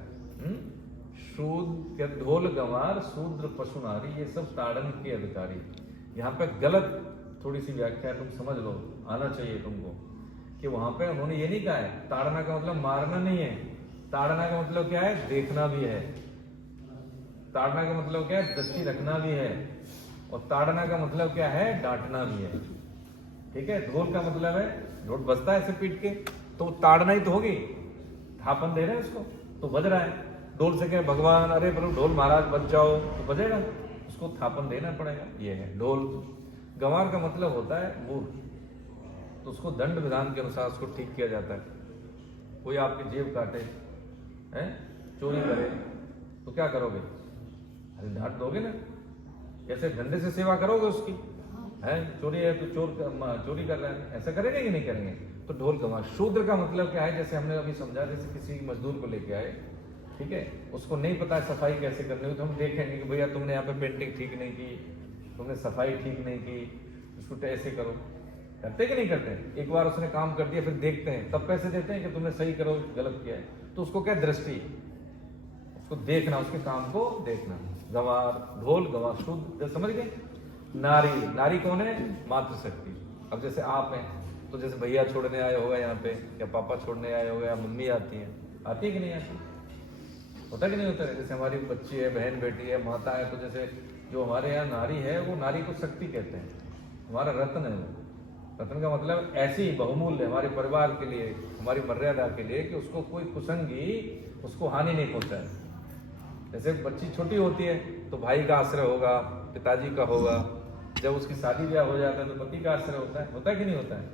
शूद्र ढोल गंवार शूद्र पशु नारी, ये सब ताड़न के अधिकारी। यहाँ पे गलत थोड़ी सी व्याख्या तुम समझ लो, आना चाहिए तुमको, कि वहां पे उन्होंने ये नहीं कहा है ताड़ना का मतलब मारना नहीं है, ताड़ना का मतलब क्या है? देखना भी है। ताड़ना का मतलब क्या है? दृष्टि रखना भी है। और ताड़ना का मतलब क्या है? डांटना भी है, ठीक है। ढोल का मतलब है, ढोल बजता है ऐसे पीट के, तो ताड़ना ही तो होगी, थापन दे रहे हैं उसको, तो बज रहा है। ढोल से क्या भगवान, अरे प्रभु ढोल महाराज बज जाओ, तो बजेगा, उसको थापन देना पड़ेगा, ये है ढोल। गंवार का मतलब होता है मूर्ख, तो उसको दंड विधान के अनुसार उसको ठीक किया जाता है। कोई आपकी जेब काटे है, चोरी करे, तो क्या करोगे? अरे डांट दोगे ना, कैसे डंडे से सेवा करोगे उसकी, है चोरी है तो चोरी कर रहा है, ऐसा करेंगे कि नहीं करेंगे? तो ढोल गंवार। शूद्र का मतलब क्या है? जैसे हमने अभी समझा, जैसे किसी मजदूर को लेके आए, ठीक है, उसको नहीं पता है सफाई कैसे करनी हो, तो हम देखेंगे कि भैया तुमने यहाँ पे पेंटिंग ठीक नहीं की, तुमने सफाई ठीक नहीं की, उसको ऐसे करो। करते कि नहीं करते? एक बार उसने काम कर दिया, फिर देखते हैं, तब पैसे देते हैं कि तुमने सही करो, गलत किया है। तो उसको क्या? दृष्टि, उसको देखना, उसके काम को देखना। गंवार, ढोल गंवार, शुद्ध, समझ गए। नारी, नारी कौन है? मातृशक्ति। अब जैसे आप हैं, तो जैसे भैया छोड़ने आए होगा यहाँ पे, या पापा छोड़ने आए होगा, या मम्मी आती है, आती है कि नहीं आती? होता कि नहीं होता है? जैसे हमारी बच्ची है, बहन बेटी है, माता है, तो जैसे जो हमारे यहाँ नारी है, वो नारी को शक्ति कहते हैं, हमारा रत्न है वो। रत्न का मतलब ऐसी बहुमूल्य हमारे परिवार के लिए, हमारी मर्यादा के लिए, कि उसको कोई कुसंगी उसको हानि नहीं पहुंचाए। जैसे बच्ची छोटी होती है तो भाई का आश्रय होगा, पिताजी का होगा, जब उसकी शादी ब्याह हो जाता है तो पति का आश्रय होता है कि नहीं होता है?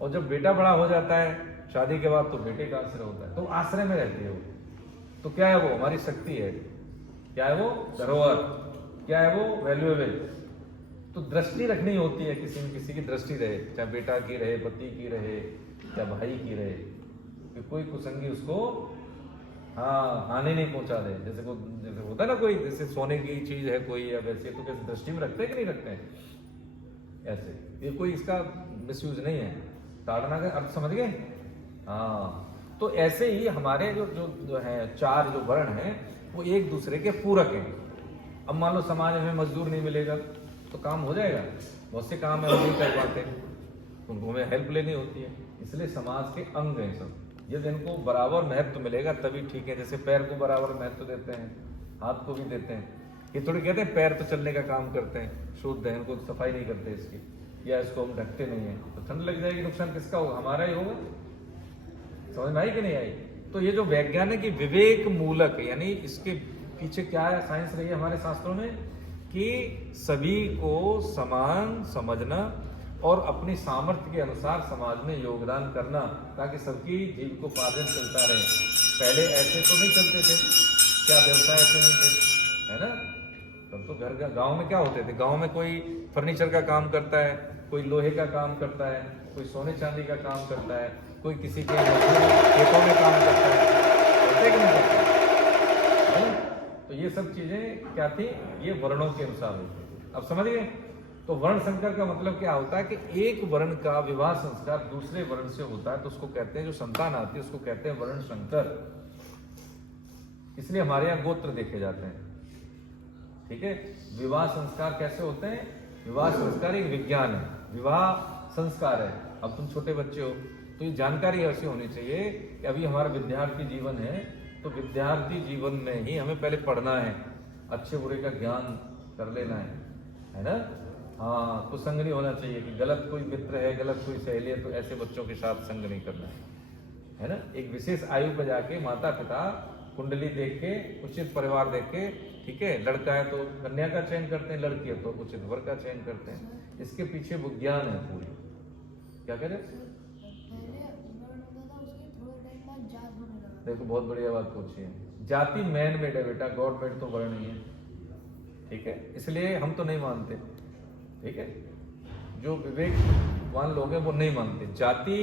और जब बेटा बड़ा हो जाता है शादी के बाद, तो बेटे का आश्रय होता है, तो आश्रय में रहती है वो। तो क्या है वो? हमारी शक्ति है। क्या है वो? धरोहर। क्या है वो? वैल्यूएबल। तो दृष्टि रखनी होती है, किसी न किसी की दृष्टि रहे, चाहे बेटा की रहे, पति की रहे, चाहे भाई की रहे, कि कोई कुसंगी उसको हानि नहीं पहुंचा दे। जैसे होता है ना, कोई जैसे सोने की चीज है कोई, या वैसे, तो कैसे दृष्टि में रखते हैं कि नहीं रखते हैं? ऐसे, ये कोई इसका मिसयूज नहीं है, ताड़ना का अर्थ समझ गए? हाँ, तो ऐसे ही हमारे जो है चार जो वर्ण हैं वो एक दूसरे के पूरक हैं। अब मान लो समाज में मजदूर नहीं मिलेगा तो काम हो जाएगा? बहुत से काम है वो नहीं कर पाते, उनको हमें हेल्प लेनी होती है, इसलिए समाज के अंग हैं सब। यदि इनको बराबर महत्व मिलेगा तभी ठीक है। जैसे पैर को बराबर महत्व देते हैं, हाथ को भी देते हैं। ये थोड़ी कहते हैं पैर तो चलने का काम करते हैं, शुद्ध है, इनको सफाई नहीं करते इसकी, या इसको हम ढकते नहीं है, तो ठंड लग जाएगी, नुकसान किसका होगा? हमारा ही होगा। समझ में आई कि नहीं आई? तो ये जो वैज्ञानिक विवेक मूलक, यानी इसके पीछे क्या है, साइंस रही है हमारे शास्त्रों में कि सभी को समान समझना और अपनी सामर्थ्य के अनुसार समाज में योगदान करना, ताकि सबकी जीविकोपार्जन चलता रहे। पहले ऐसे तो नहीं चलते थे, क्या व्यवसाय ऐसे नहीं थे, है ना? तब तो घर गांव में क्या होते थे, गांव में कोई फर्नीचर का काम करता है, कोई लोहे का काम करता है, कोई सोने चांदी का काम करता है, कोई किसी के खेतों में काम करता है, करते कि नहीं करते, है ना? तो ये सब चीजें क्या थी, ये वर्णों के अनुसार होती। अब समझ गए? तो वर्ण संकर का मतलब क्या होता है कि एक वर्ण का विवाह संस्कार दूसरे वर्ण से होता है तो उसको कहते हैं, जो संतान आती है उसको कहते हैं वर्ण संकर। इसलिए हमारे यहाँ गोत्र देखे जाते हैं, ठीक है? विवाह संस्कार कैसे होते हैं? विवाह संस्कार एक विज्ञान है, विवाह संस्कार है। अब तुम छोटे बच्चे हो तो ये जानकारी ऐसी होनी चाहिए कि अभी हमारा विद्यार्थी जीवन है, तो विद्यार्थी जीवन में ही हमें पहले पढ़ना है, अच्छे बुरे का ज्ञान कर लेना है ना? हाँ, तो संग नहीं होना चाहिए कि गलत कोई मित्र है, गलत कोई सहेली है, तो ऐसे बच्चों के साथ संग नहीं करना है ना? एक विशेष आयु पर जाके माता पिता कुंडली देख के, उचित परिवार देख के, ठीक है, लड़का है तो कन्या का चयन करते हैं, लड़की है तो उचित वर का चयन करते हैं। इसके पीछे विज्ञान है पूरी। क्या कह रहे? देखो बहुत बढ़िया बात पूछी है। जाति मैन मेड है बेटा, गॉड मेड तो वर्ण नहीं है, ठीक है? इसलिए हम तो नहीं मानते, ठीक है? जो विवेकवान लोग हैं वो नहीं मानते। जाति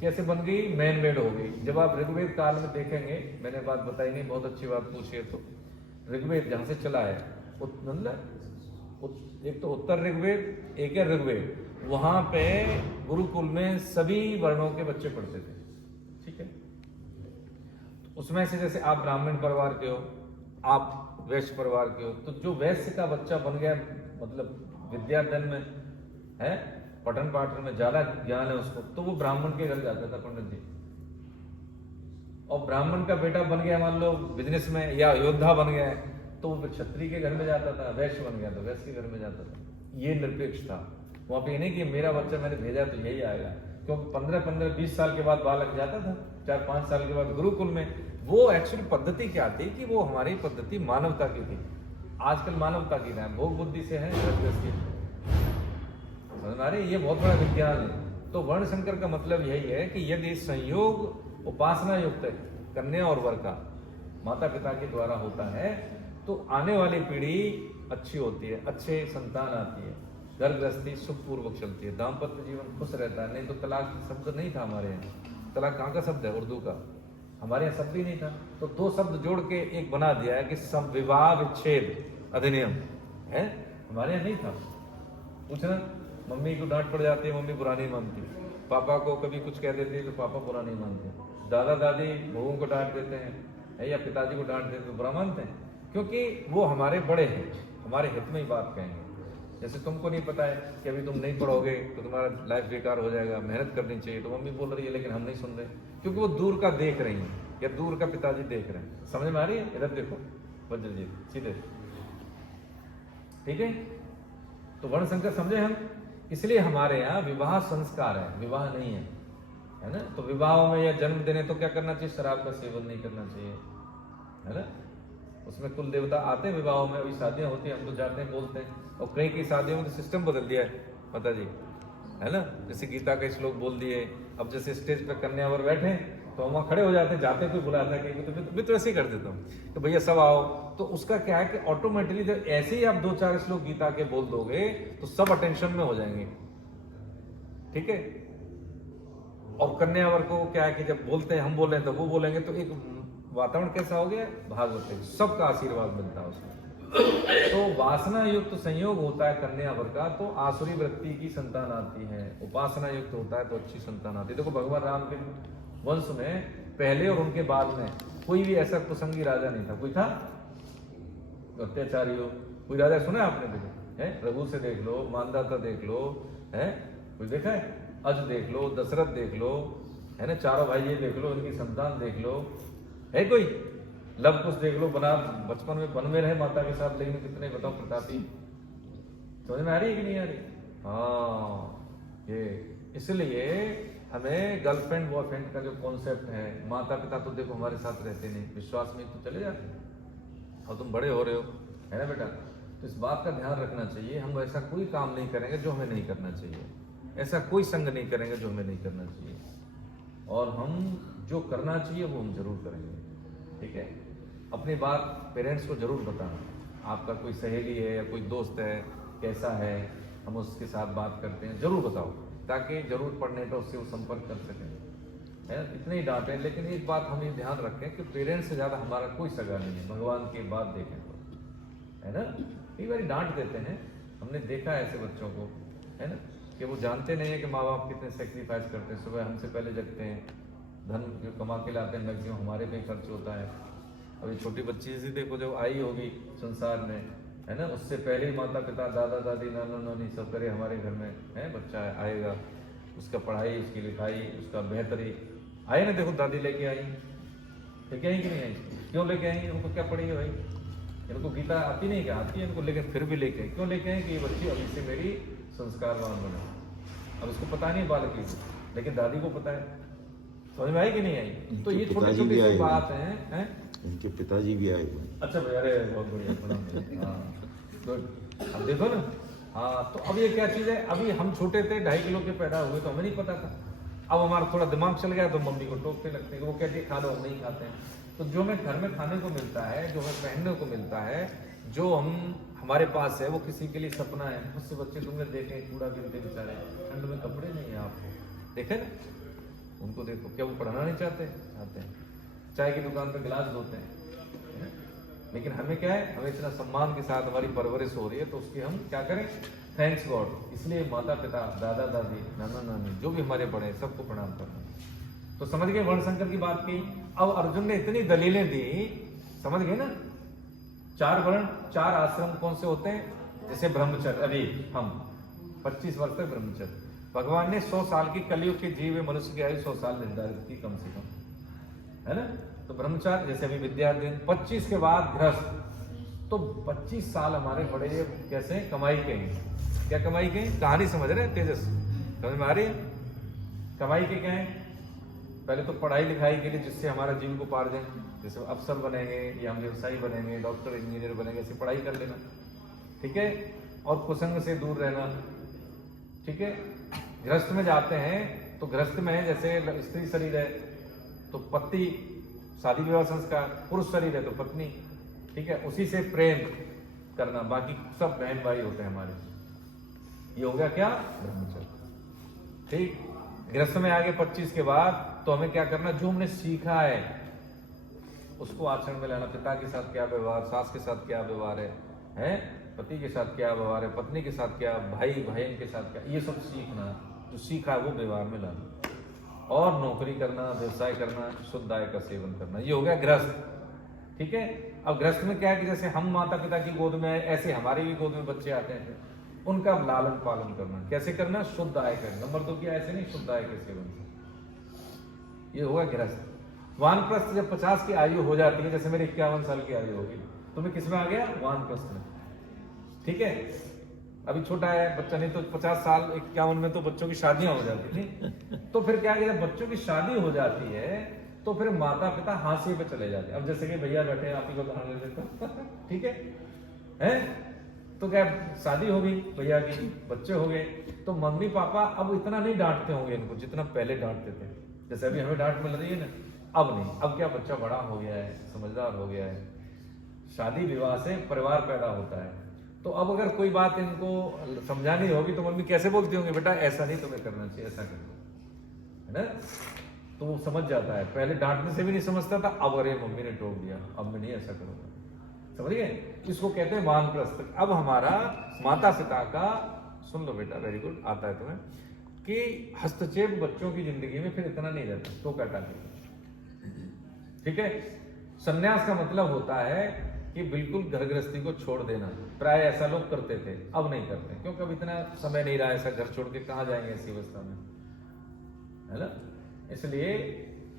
कैसे बन गई? मैन मेड हो गई। जब आप ऋग्वेद काल में देखेंगे, मैंने बात बताई नहीं, बहुत अच्छी बात पूछी है। तो ऋग्वेद जहां से चला है, एक तो उत्तर ऋग्वेद, एक है ऋग्वेद, वहां पे गुरुकुल में सभी वर्णों के बच्चे पढ़ते थे, ठीक है? उसमें से जैसे आप ब्राह्मण परिवार के हो, आप वैश्य परिवार के हो, तो जो वैश्य का बच्चा बन गया, मतलब विद्याधन में है, पठन पाठन में ज्यादा ज्ञान है उसको, तो वो ब्राह्मण के घर जाता था पंडित जी। और ब्राह्मण का बेटा बन गया मान लो बिजनेस में, या योद्धा बन गया है, तो वो क्षत्रिय के घर में जाता था। वैश्य बन गया तो वैश्य के घर में जाता था। ये निरपेक्ष था वहां पे। नहीं कि मेरा बच्चा मैंने भेजा तो यही आएगा, क्योंकि 15-20 साल के बाद बालक जाता था, 4-5 साल के बाद गुरुकुल में। वो एक्चुअली पद्धति क्या थी कि वो हमारी पद्धति मानवता की थी। आजकल मानवता की ना, भोग बुद्धि से है, समझ आ रही? ये बहुत बड़ा विज्ञान है। तो वर्ण संकर का मतलब यही है कि यदि संयोग उपासना युक्त कन्या और वर का माता पिता के द्वारा होता है, तो आने वाली पीढ़ी अच्छी होती है, अच्छे संतान आती है, घर गृहस्थी सुखपूर्वक चलती है, दाम्पत्य जीवन खुश रहता है। नहीं तो तलाक शब्द नहीं था हमारे यहाँ। तलाक कहाँ का शब्द है? उर्दू का। हमारे यहाँ शब्द ही नहीं था। तो 2 शब्द जोड़ के एक बना दिया है कि सब विवाह विच्छेद अधिनियम है। हमारे यहाँ नहीं था। पूछना, मम्मी को डांट पड़ जाती है, मम्मी बुरा नहीं मानती। पापा को कभी कुछ कह देती है तो पापा बुरा नहीं मानते। दादा दादी बहुओं को डांट देते हैं, या पिताजी को डांट देते तो बुरा मानते हैं, क्योंकि वो हमारे बड़े हैं, हमारे हित में ही बात कहेंगे। जैसे तुमको नहीं पता है कि अभी तुम नहीं पढ़ोगे तो तुम्हारा लाइफ बेकार हो जाएगा, मेहनत करनी चाहिए, तो मम्मी बोल रही है लेकिन हम नहीं सुन रहे, क्योंकि वो दूर का देख रही हैं, या दूर का पिताजी देख रहे हैं। समझ में आ रही है? इधर देखो वज्र जी, सीधे, ठीक है? तो वर्ण संकर समझे हम। इसलिए हमारे यहाँ विवाह संस्कार है, विवाह नहीं है ना? तो विवाहों में या जन्म देने तो क्या करना चाहिए? शराब का सेवन नहीं करना चाहिए, है ना? उसमें कुल देवता आते हैं विवाहों में। अभी शादियां होती हैं, हम तो जाते हैं, बोलते हैं, और कई कई शादियों में तो सिस्टम बदल दिया है, पता जी, है ना? जैसे गीता के श्लोक बोल दिए। अब जैसे स्टेज पर कन्यावर बैठे तो हम वहाँ खड़े हो जाते हैं, जाते कोई बुलाता है कि मैं तो ऐसे ही कर देता हूँ कि भैया सब आओ। तो उसका क्या है कि ऑटोमेटिकली जब ऐसे ही आप 2-4 श्लोक गीता के बोल दोगे तो सब अटेंशन में हो जाएंगे, ठीक है? और कन्यावर को क्या है कि जब बोलते हैं, हम बोल रहे हैं तो वो बोलेंगे, तो एक वातावरण कैसा हो गया? भागवत, सबका आशीर्वाद मिलता है उसमें। तो वासना युक्त संयोग होता है कन्या वर का, तो आसुरी वृत्ति की संतान आती है। उपासना युक्त होता है तो अच्छी संतान आती है। देखो भगवान राम के वंश में पहले और उनके बाद में कोई भी ऐसा कुसंगी राजा नहीं था। कोई था अत्याचारी हो, कोई राजा सुना है आपने? देखो है, रघु से देख लो, मानदाता देख लो, है कोई देखा है? अज देख लो, दशरथ देख लो, है ना, चारों भाई ये देख लो, इनकी संतान देख लो, है कोई? लव कुश देख लो, बना बचपन में वन में रहे माता के साथ, लेकिन कितने बताओ प्रतापी। समझ में आ रही है कि नहीं आ रही? हाँ, ये इसलिए हमें गर्लफ्रेंड बॉयफ्रेंड का जो कॉन्सेप्ट है, माता पिता तो देखो हमारे साथ रहते नहीं, विश्वास में तो चले जाते हैं, और तुम बड़े हो रहे हो, है ना बेटा? तो इस बात का ध्यान रखना चाहिए। हम ऐसा कोई काम नहीं करेंगे जो हमें नहीं करना चाहिए, ऐसा कोई संग नहीं करेंगे जो हमें नहीं करना चाहिए, और हम जो करना चाहिए वो हम जरूर करेंगे। ठीक है, अपनी बात पेरेंट्स को जरूर बताना। आपका कोई सहेली है या कोई दोस्त है, कैसा है, हम उसके साथ बात करते हैं, जरूर बताओ, ताकि जरूर पढ़ने पर उससे वो संपर्क कर सकें, है ना? इतने ही डांटें, लेकिन एक बात हम ये ध्यान रखें कि पेरेंट्स से ज़्यादा हमारा कोई सगा नहीं है, भगवान के बाद देखें तो, है ना? कई बार डांट देते हैं, हमने देखा है ऐसे बच्चों को, है ना, कि वो जानते नहीं है कि माँ बाप कितने सेक्रीफाइस करते हैं, सुबह हमसे पहले जगते हैं, धन जो कमा के लाते हैं मैक्सिमम हमारे पे खर्च होता है। अभी छोटी बच्ची से देखो जब आई होगी संसार में, है ना, उससे पहले ही माता पिता, दादा दादी, नाना नानी सब करे हमारे घर में, है, बच्चा आएगा, उसका पढ़ाई, उसकी लिखाई, उसका बेहतरी। आए ना, देखो दादी लेके आई, लेके आई कि नहीं आई? क्यों लेके आई? उनको क्या पड़ी है भाई? इनको गीता आती नहीं क्या? आती है इनको, लेकिन फिर भी लेके आई। क्यों लेके आई? कि ये बच्ची अभी से मेरी संस्कारवान बने। अब उसको पता नहीं बालक की, लेकिन दादी को पता है। समझ में आई कि नहीं आई? तो ये छोटी छोटी सी बात है। इनके पिताजी भी आए। अच्छा भाई, अरे बहुत बढ़िया। हाँ, तो अब देखो ना, हाँ, तो अब ये क्या चीज़ है? अभी हम छोटे थे, 2.5 किलो के पैदा हुए तो हमें नहीं पता था। अब हमारा थोड़ा दिमाग चल गया तो मम्मी को टोकते लगते हैं, वो कहती है खा लो, हम नहीं खाते हैं। तो जो हमें घर में खाने को मिलता है, जो हमें पहनने को मिलता है, जो हम हमारे पास है, वो किसी के लिए सपना है। मुझसे बच्चे तुमने देखे कूड़ा गिनते बेचारे, ठंड में कपड़े नहीं है, आपको देखे ना, उनको देखो, क्या वो पढ़ना नहीं चाहते? चाहते हैं। चाय की दुकान पर गिलास धोते हैं, लेकिन हमें क्या है, हमें इतना सम्मान के साथ हमारी परवरिश हो रही है, तो उसकी हम क्या करें? Thanks God. इसलिए माता पिता, दादा दादी, नाना नानी, जो भी हमारे बड़े हैं, सबको प्रणाम करना। तो समझ गए वर्णशंकर की बात की? अब अर्जुन ने इतनी दलीलें दी, समझ गए ना? 4 वर्ण, 4 आश्रम कौन से होते हैं? जैसे ब्रह्मचर्य, अभी हम 25 वर्ष तक ब्रह्मचर्य। भगवान ने 100 साल की कलयुग के जीव मनुष्य की आयु 100 साल निर्धारित की कम से कम, है ना? तो ब्रह्मचार्य, जैसे अभी विद्यार्थी 25 के बाद गृहस्थ, तो 25 साल हमारे बड़े कैसे कमाई के हैं। क्या कमाई के? कहानी समझ रहे हैं तेजस? समझ में आ रही है? कमाई के क्या है? पहले तो पढ़ाई लिखाई के लिए, जिससे हमारा जीविकोपार्जन, जैसे अफसर बनेंगे या हम व्यवसायी बनेंगे, डॉक्टर इंजीनियर बनेंगे, ऐसी पढ़ाई कर लेना, ठीक है? और कुसंग से दूर रहना, ठीक है? गृहस्थ में जाते हैं तो गृहस्थ में जैसे स्त्री शरीर है तो पति, शादी विवाह संस्कार, पुरुष शरीर है तो पत्नी, ठीक है? उसी से प्रेम करना, बाकी सब बहन भाई होते हैं हमारे। ये हो गया क्या? ब्रह्मचर्य। ठीक, गृहस्थ में आगे 25 के बाद तो हमें क्या करना? जो हमने सीखा है उसको आचरण में लाना। पिता के साथ क्या व्यवहार, सास के साथ क्या व्यवहार है, पति के साथ क्या व्यवहार है, पत्नी के साथ क्या, भाई बहन के साथ क्या, ये सब सीखना। जो सीखा है वो व्यवहार में लाना, और नौकरी करना, व्यवसाय करना, शुद्ध आय का सेवन करना। ये हो गया गृहस्थ, ठीक है? अब गृहस्थ में क्या है कि जैसे हम माता पिता की गोद में, ऐसे हमारी भी गोद में बच्चे आते हैं, उनका लालन पालन करना। कैसे करना? शुद्ध आय करना। नंबर 2 क्या? ऐसे नहीं, शुद्ध आय के सेवन से। ये होगा गृहस्थ। वानप्रस्थ जब 50 की आयु हो जाती है, जैसे मेरी 51 साल की आयु होगी, तो मैं किस में आ गया? वानप्रस्थ में, ठीक है? अभी छोटा है बच्चा, नहीं तो 50 साल 51 में तो बच्चों की शादियां हो जाती थी। तो फिर क्या है, जब बच्चों की शादी हो जाती है तो फिर माता पिता हाशिए पे चले जाते हैं। अब जैसे कि भैया बैठे हैं, आप ही को उदाहरण ले लेते हैं, ठीक है? तो क्या शादी हो गई भैया की, बच्चे हो गए, तो मम्मी पापा अब इतना नहीं डांटते होंगे इनको जितना पहले डांटते थे। जैसे अभी हमें डांट मिल रही है ना, अब नहीं। अब क्या, बच्चा बड़ा हो गया है, समझदार हो गया है, शादी विवाह से परिवार पैदा होता है। तो अब अगर कोई बात इनको समझानी होगी तो मम्मी कैसे बोलती होंगी? बेटा ऐसा नहीं तुम्हें करना चाहिए, ऐसा करो, है ना? तो वो समझ जाता है। पहले डांटने से भी नहीं समझता था, अब अरे मम्मी ने टोक दिया, अब मैं नहीं ऐसा करूंगा। समझ गए? इसको कहते हैं वानप्रस्थ। अब हमारा माता पिता का, सुन लो बेटा, वेरी गुड, आता है तुम्हें, कि हस्तक्षेप बच्चों की जिंदगी में फिर इतना नहीं रहता, तो काटा के, ठीक है। संन्यास का मतलब होता है कि बिल्कुल घर गृहस्थी को छोड़ देना। प्राय ऐसा लोग करते थे, अब नहीं करते, क्योंकि अब इतना समय नहीं रहा ऐसा, घर छोड़ के कहाँ जाएंगे ऐसी अवस्था में, है ना। इसलिए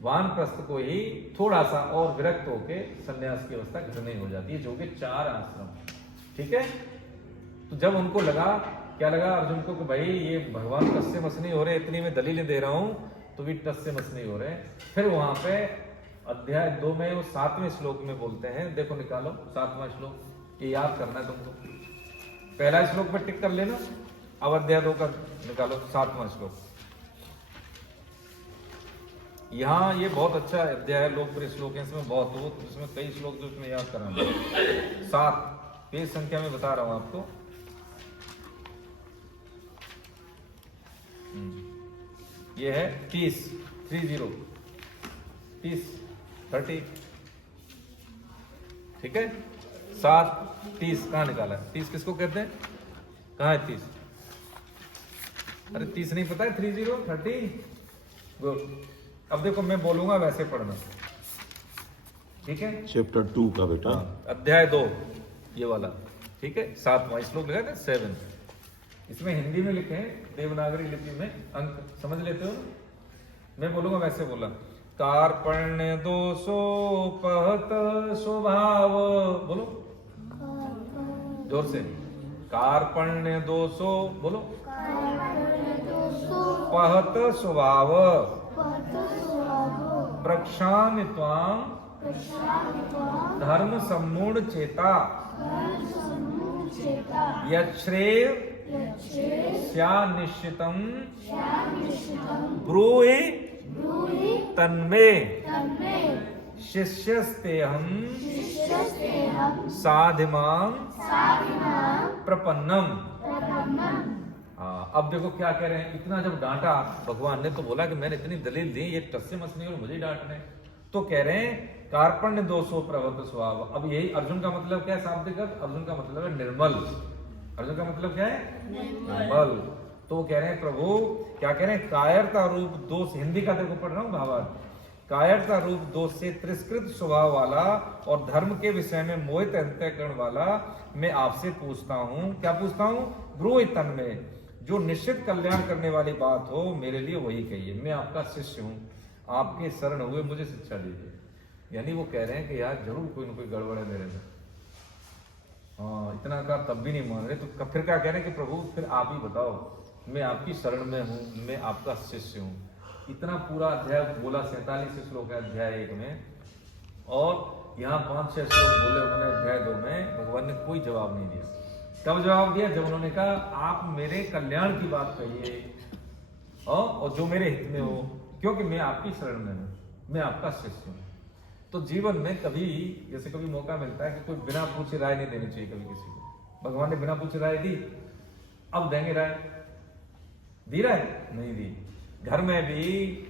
वानप्रस्थ को ही थोड़ा सा और विरक्त होके संन्यास की अवस्था घर में हो जाती है, जो कि 4 आश्रम, ठीक है। तो जब उनको लगा, क्या लगा अर्जुन को कि भाई ये भगवान टस से मस नहीं हो रहे, इतनी मैं दलीलें दे रहा हूं तो भी टस से मस नहीं हो रहे, फिर वहां पे अध्याय 2 में वो 7वें श्लोक में बोलते हैं, देखो निकालो 7वां श्लोक, ये याद करना है तुमको। पहला श्लोक पे टिक कर लेना, अब अध्याय 2 का निकालो 7वां श्लोक। यहाँ ये बहुत अच्छा अध्याय है, लोकप्रिय श्लोक है, इसमें बहुत इसमें कई श्लोक जो इसमें याद कराना। 7 पेज संख्या में बता रहा हूं आपको। ये है 30 ठीक है। 7:30 कहाँ निकाला है? 30 किसको कहते हैं? कहाँ है 30? अरे 30 नहीं पता है? 30 गुड। अब देखो मैं बोलूंगा वैसे पढ़ना, ठीक है। चैप्टर 2 का बेटा, अध्याय 2 ये वाला, ठीक है। 7वां श्लोक लिखा है 7, इसमें हिंदी में लिखे हैं, देवनागरी लिपि में, अंक समझ लेते हो ना। मैं बोलूंगा वैसे बोला। कार्पण्य दोषोपहत स्वभाव, बोलो जोर से। कार्पण्य दोषो, बोलो। पहत स्वभाव प्रक्षामि त्वां धर्म सम्मूढ़ चेता यच्छ्रेय स्या निश्चितं ब्रूहि तन्मे शिष्यस्तेऽहं साधिमां प्रपन्नम। अब देखो क्या कह रहे हैं, इतना जब डांटा भगवान ने तो बोला कि मैंने इतनी दलील दी, ये टस्से मस नहीं और मुझे डांट रहे, तो कह रहे हैं कार्पण्य दोषो प्रवृत्त स्वभाव। अब यही अर्जुन का मतलब क्या है? शाब्दिक अर्थ अर्जुन का मतलब है निर्मल। अर्जुन का मतलब क्या है? निर्मल। तो कह रहे हैं प्रभु, क्या कह रहे हैं? कायरता रूप दोष, हिंदी का देखो पढ़ रहा हूं भावार्थ। कायरता रूप दोष से तिरस्कृत स्वभाव वाला और धर्म के विषय में मोहित अंतःकरण वाला मैं आपसे पूछता हूं, क्या पूछता हूं? ब्रूहि तन्मे, जो निश्चित कल्याण करने वाली बात हो मेरे लिए वही कहिए। मैं आपका शिष्य हूं, आपके शरण हुए मुझे शिक्षा दीजिए। यानी वो कह रहे हैं कि यार जरूर कोई ना कोई गड़बड़ है मेरे में। हाँ, इतना का तब भी नहीं मान रहे, तो फिर क्या कह रहे हैं कि प्रभु फिर आप ही बताओ, मैं आपकी शरण में हूँ, मैं आपका शिष्य हूँ। इतना पूरा अध्याय बोला, 47 श्लोक है अध्याय 1 में, और यहाँ 5-6 श्लोक बोले उन्होंने अध्याय 2 में। भगवान ने कोई जवाब नहीं दिया। कब जवाब दिया? जब उन्होंने कहा आप मेरे कल्याण की बात कहिए और जो मेरे हित में हो, क्योंकि मैं आपकी शरण में हूँ, मैं आपका शिष्य हूँ। तो जीवन में कभी जैसे कभी मौका मिलता है कि कोई बिना पूछे राय नहीं देनी चाहिए कभी किसी को। भगवान ने बिना पूछे राय दी, अब देंगे राय? दी राय? नहीं दी। घर में भी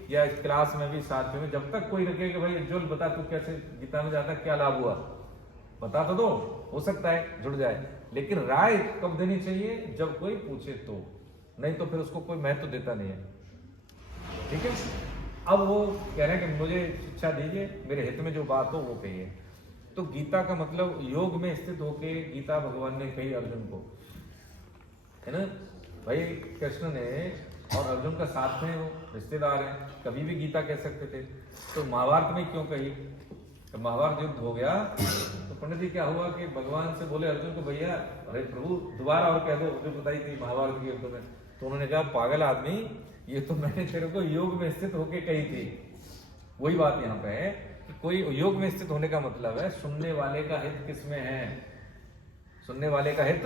या इस क्लास में भी, साथियों में, जब तक कोई रखे कि भाई उज्ज्वल बता तू कैसे गीता में जाता, क्या लाभ हुआ, बता तो दो, हो सकता है जुड़ जाए। लेकिन राय कब देनी चाहिए? जब कोई पूछे तो, नहीं तो फिर उसको कोई महत्व देता नहीं है, ठीक है। अब वो कह रहे हैं कि मुझे शिक्षा दीजिए, मेरे हित में जो बात हो वो कहिए। तो गीता का मतलब योग में स्थित होके गीता भगवान ने कही अर्जुन को, है ना। भाई कृष्ण ने और अर्जुन का साथ में वो रिश्तेदार हैं, कभी भी गीता कह सकते थे, तो महाभारत में क्यों कही? तो महाभारत युद्ध हो गया तो पंडित जी क्या हुआ कि भगवान से बोले अर्जुन को, भैया अरे प्रभु दोबारा और कह दो जो बताई थी महाभारत के युद्ध में। तो उन्होंने कहा पागल आदमी, ये तो मैंने तेरे को योग में स्थित होके कही थी। वही बात यहाँ पे है कि कोई योग में स्थित होने का मतलब है सुनने वाले का हित किसमें है, सुनने वाले का हित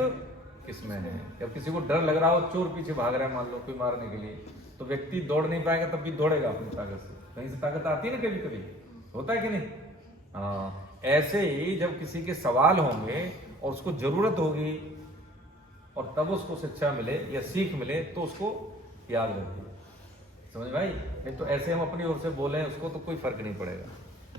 किसमें है। जब किसी को डर लग रहा हो, चोर पीछे भाग रहा है मान लो कोई मारने के लिए, तो व्यक्ति दौड़ नहीं पाएगा, तब भी दौड़ेगा अपनी ताकत से। कहीं से ताकत आती है ना कभी कभी, होता है कि नहीं? हाँ, ऐसे ही जब किसी के सवाल होंगे और उसको जरूरत होगी और तब उसको शिक्षा मिले या सीख मिले तो उसको याद रखिए, समझ भाई। नहीं तो ऐसे हम अपनी ओर से बोले उसको तो कोई फर्क नहीं पड़ेगा।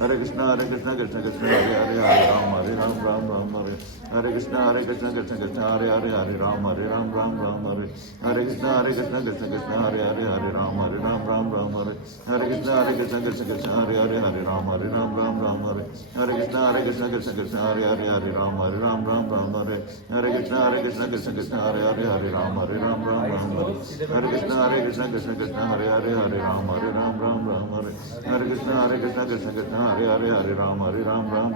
Hare Krishna Krishna Krishna Hare Hare Hare Ram Hare Ram Hare Hare Krishna Krishna Krishna Hare Hare Hare Ram Hare Ram Hare Hare Krishna Krishna Krishna Hare Hare Hare Ram Hare Ram Hare Hare Krishna Krishna Krishna Hare Hare Hare Ram Hare Ram Hare Hare Krishna Krishna Krishna Hare Hare Hare Ram Hare Ram Hare Hare Krishna Krishna Krishna Hare Hare Hare Ram Hare Ram Hare Hare Krishna Krishna Krishna Hare Hare Hare Ram Hare Ram Hare Hare Krishna Krishna Krishna Hare Hare Hare Ram Hare Ram Hare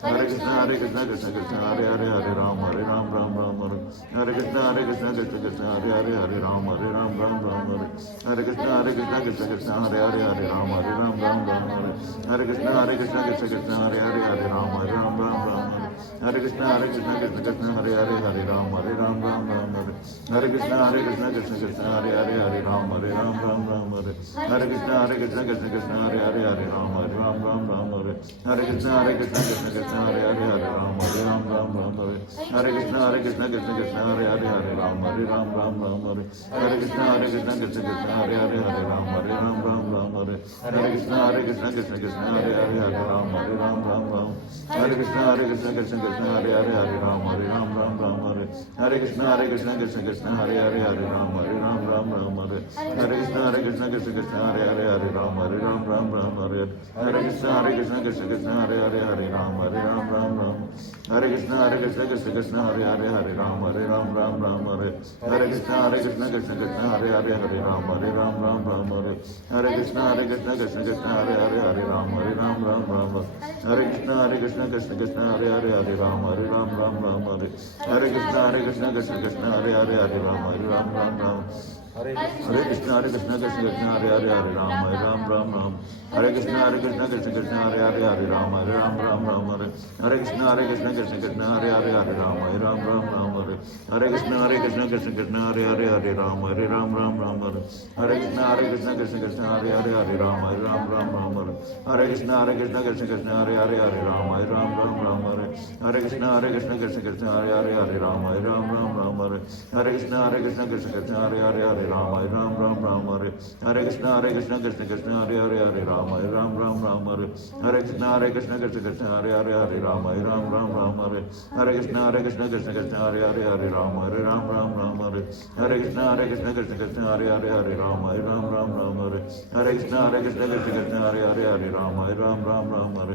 Hare Krishna Krishna Krishna Hare Hare Hare Ram Hare Ram Hare Hare Krishna Krishna Krishna Hare Hare Hare Ram Hare Ram Hare Hare Krishna Krishna Krishna Hare Hare Hare Ram Hare Ram Hare Hare Krishna Krishna Krishna Hare Hare Hare Ram Hare Ram Hare Hare Krishna Krishna Krishna Hare Hare Hare Ram Hare Ram Hare Hare Krishna Krishna Krishna Hare Hare Hare Ram Hare Ram Hare Hare Krishna Krishna Krishna Hare Hare Hare Ram Hare Ram Hare Hare Krishna Krishna Krishna Hare Hare Hare Ram Hare Ram Hare Hare Krishna Krishna Krishna Hare Hare Hare Ram Hare Ram Hare Hare Krishna Krishna Krishna Hare Hare Hare Ram Hare Ram Hare Hare Krishna Krishna Krishna Hare Hare Hare Ram Hare Ram Hare Krishna Krishna Krishna Hare Hare Hare Ram Hare Ram Hare Hare Krishna Krishna Krishna Hare Hare Hare Ram Hare Ram Hare Hare Krishna Krishna Krishna Hare Hare Hare Ram Hare Ram Hare Hare Krishna Krishna Krishna Hare Hare Hare Ram Hare Ram Hare Krishna Krishna Krishna Hare Hare Hare Ram Hare Ram Hare Hare Krishna Krishna Krishna Hare Hare Hare Ram Hare Ram Hare Hare Krishna Krishna Krishna Hare Hare Hare Ram Hare Ram Hare Hare Krishna Krishna Krishna Hare Hare Hare Ram Hare Ram Hare Hare Krishna Krishna Krishna Hare Hare Hare Ram Hare Ram Hare Krishna Krishna Krishna Hare Hare Hare Ram Hare Ram Hare Krishna Krishna Krishna Hare Hare Hare Ram Hare Ram Hare Hare Krishna Krishna Krishna Hare Hare Hare Ram Hare Ram Hare Hare Krishna Krishna Krishna Hare Hare Hare Ram Hare Ram Hare Hare Krishna Krishna Krishna Hare Hare Hare Ram Hare Ram Hare Hare Krishna Krishna Krishna Hare Hare Hare Ram Hare Ram Hare Hare Krishna Krishna Krishna Hare Hare Hare Ram Hare Ram Hare Hare Krishna Krishna Krishna Hare Hare Hare Ram Hare Ram Hare Hare Krishna Krishna Krishna Hare Hare Hare Ram Hare Ram Hare Hare Krishna Krishna Krishna Hare Hare Hare Ram Hare Ram Hare Hare Krishna Krishna Krishna Hare Hare Hare Ram Hare Ram Hare Hare Krishna Krishna Krishna Hare Hare Hare Ram Hare Ram Hare Hare Krishna Krishna Krishna Hare Hare Hare Ram Hare Ram Hare Hare Krishna Krishna Krishna Hare Hare Hare Ram Hare Ram Hare Hare Krishna Krishna Krishna Hare Hare Hare Ram Hare Ram Hare Hare Krishna Krishna Krishna Hare Hare Hare Ram Hare Ram Hare Hare Krishna Krishna Krishna Hare Hare Hare Ram Hare Ram Hare Hare Krishna Krishna Krishna Hare Hare Hare Ram Hare Ram Hare Krishna Krishna Krishna Hare Hare Hare Ram Hare Ram Hare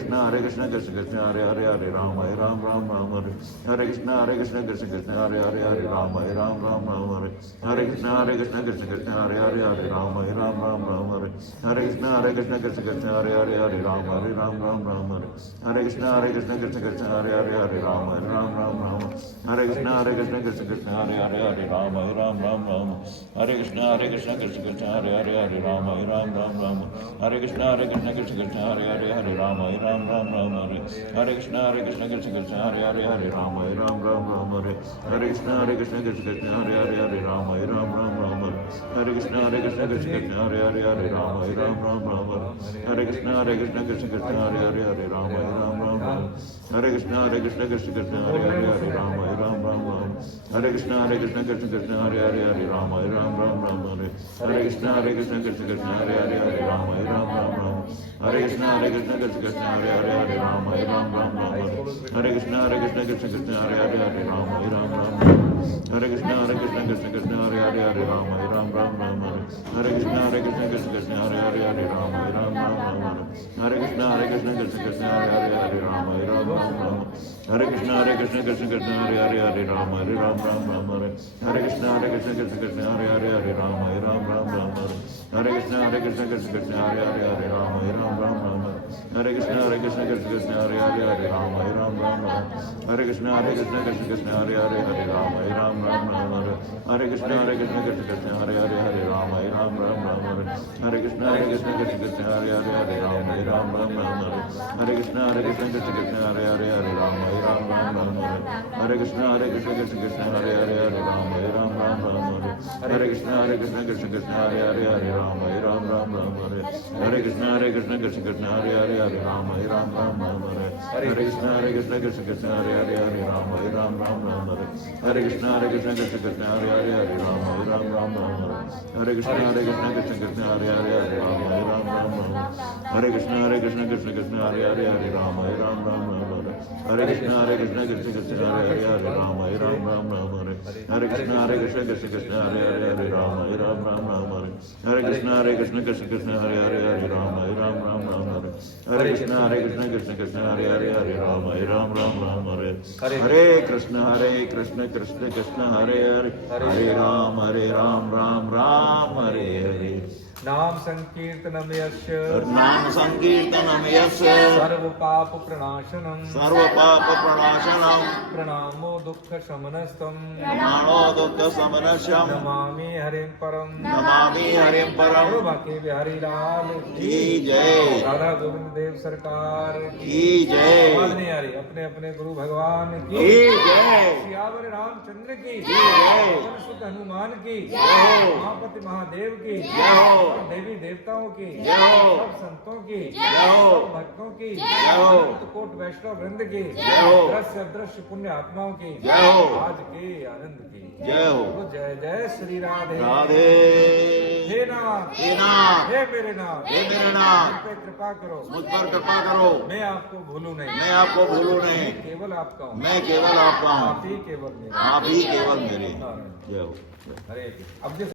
Krishna Krishna Krishna Hare Hare Hare Ram Hare Ram Hare Krishna Krishna Krishna Hare Hare Hare Ram Hare Ram Hare Krishna Krishna Krishna Hare Hare Hare Ram Hare Ram Hare Krishna Krishna Krishna Hare Hare Hare Ram Hare Ram Hare Krishna Krishna Krishna Hare Hare Hare Ram Hare Ram Hare Krishna Krishna Krishna Hare Hare Hare Ram Hare Ram Hare Krishna Krishna Krishna Hare Hare Hare Ram Hare Ram Hare Krishna Krishna Krishna Hare Hare Hare Ram Hare Ram Hare Krishna Krishna Krishna Hare Hare Hare Ram Hare Ram Hare Krishna Krishna Krishna Hare Hare Hare Ram Hare Ram Hare Krishna Krishna Krishna Hare Hare Hare Ram Hare Ram Hare Krishna Krishna Krishna Hare Hare Hare Ram Hare Ram Hare Krishna Krishna Krishna Hare Hare Hare Ram Hare Ram Hare Krishna Krishna Krishna Hare Hare Hare Ram Hare Ram Hare Krishna Krishna Krishna Hare Hare Hare Ram Hare Ram Hare Krishna Krishna Krishna Hare Hare Hare Ram Hare Ram Hare Krishna Krishna Krishna Hare Hare Hare Ram Hare Ram Hare Krishna Krishna Krishna Hare Hare Hare Ram Hare Ram Hare Krishna Krishna Krishna Hare Hare Hare Ram Hare Ram Hare Krishna Krishna Krishna Hare Hare Hare Ram Hare Ram Hare Krishna Krishna Krishna Hare Hare Hare Ram Hare Ram Hare Krishna Krishna Krishna Hare Hare Hare Ram Hare Ram Hare Krishna Krishna Krishna Hare Hare Hare Ram Hare Ram Hare Krishna Krishna Krishna Hare Hare Hare Ram Hare Ram Hare Krishna Krishna Krishna Hare Hare Hare Ram Hare Ram Hare Krishna Krishna Krishna Hare Hare Hare Ram Hare Ram Hare Krishna Krishna Krishna Hare Hare Hare Ram Hare Ram Hare Hare Ram हरे राम राम राम हरे हरे कृष्ण कृष्ण कृष्ण हरे हरे हरे राम राम राम हरे हरे कृष्ण कृष्ण कृष्ण हरे हरे हरे राम राम राम हरे हरे कृष्ण कृष्ण कृष्ण हरे हरे हरे राम राम हरे कृष्ण कृष्ण कृष्ण हरे हरे हरे राम राम हरे हरे कृष्ण कृष्ण कृष्ण हरे हरे हरे राम राम हरे हरे कृष्ण कृष्ण कृष्ण हरे हरे हरे राम राम हरे हरे कृष्ण कृष्ण कृष्ण हरे हरे हरे राम राम हरे हरे कृष्ण कृष्ण कृष्ण हरे हरे हरे राम राम हरे हरे कृष्ण कृष्ण कृष्ण हरे हरे हरे राम राम हरे हरे नाम संकीर्तनम यस्य नाम संकीर्तनम यस्य सर्व पाप प्रणाशनम सर्व पाप प्रणाशनम प्रणामो दुख शमनस्तम प्रणामो दुःख समनशम नमामि हरिं परम नमामि हरिं परम बाकी बिहारी लाल की जय राधा गोविंद देव सरकार की जय आवाज नहीं आ रही अपने अपने गुरु भगवान की की जय सियावर रामचंद्र की जय पवन सुत हनुमान की जय महापति महादेव की जय हो सब देवी देवताओं की जय हो सब संतों की जय हो सब भक्तों की जय हो अनंत कोट वैष्णव वृंद की जय हो दृश्य अदृश्य पुण्य आत्माओं की जय हो आज के आनंद की जय हो तो जय जय श्री राधे राधे हे नाथ हे नाथ हे मेरे नाथ हे मेरे नाथ मुझ पे कृपा करो मुझ पर कृपा करो मैं आपको भूलूं नहीं मैं आपको भूलूं नहीं मैं केवल आपका हूँ मैं केवल आपका आप हूँ ही केवल मेरा आप ही केवल मेरे नारायण। जय हो हरे कृष्ण। अब जिस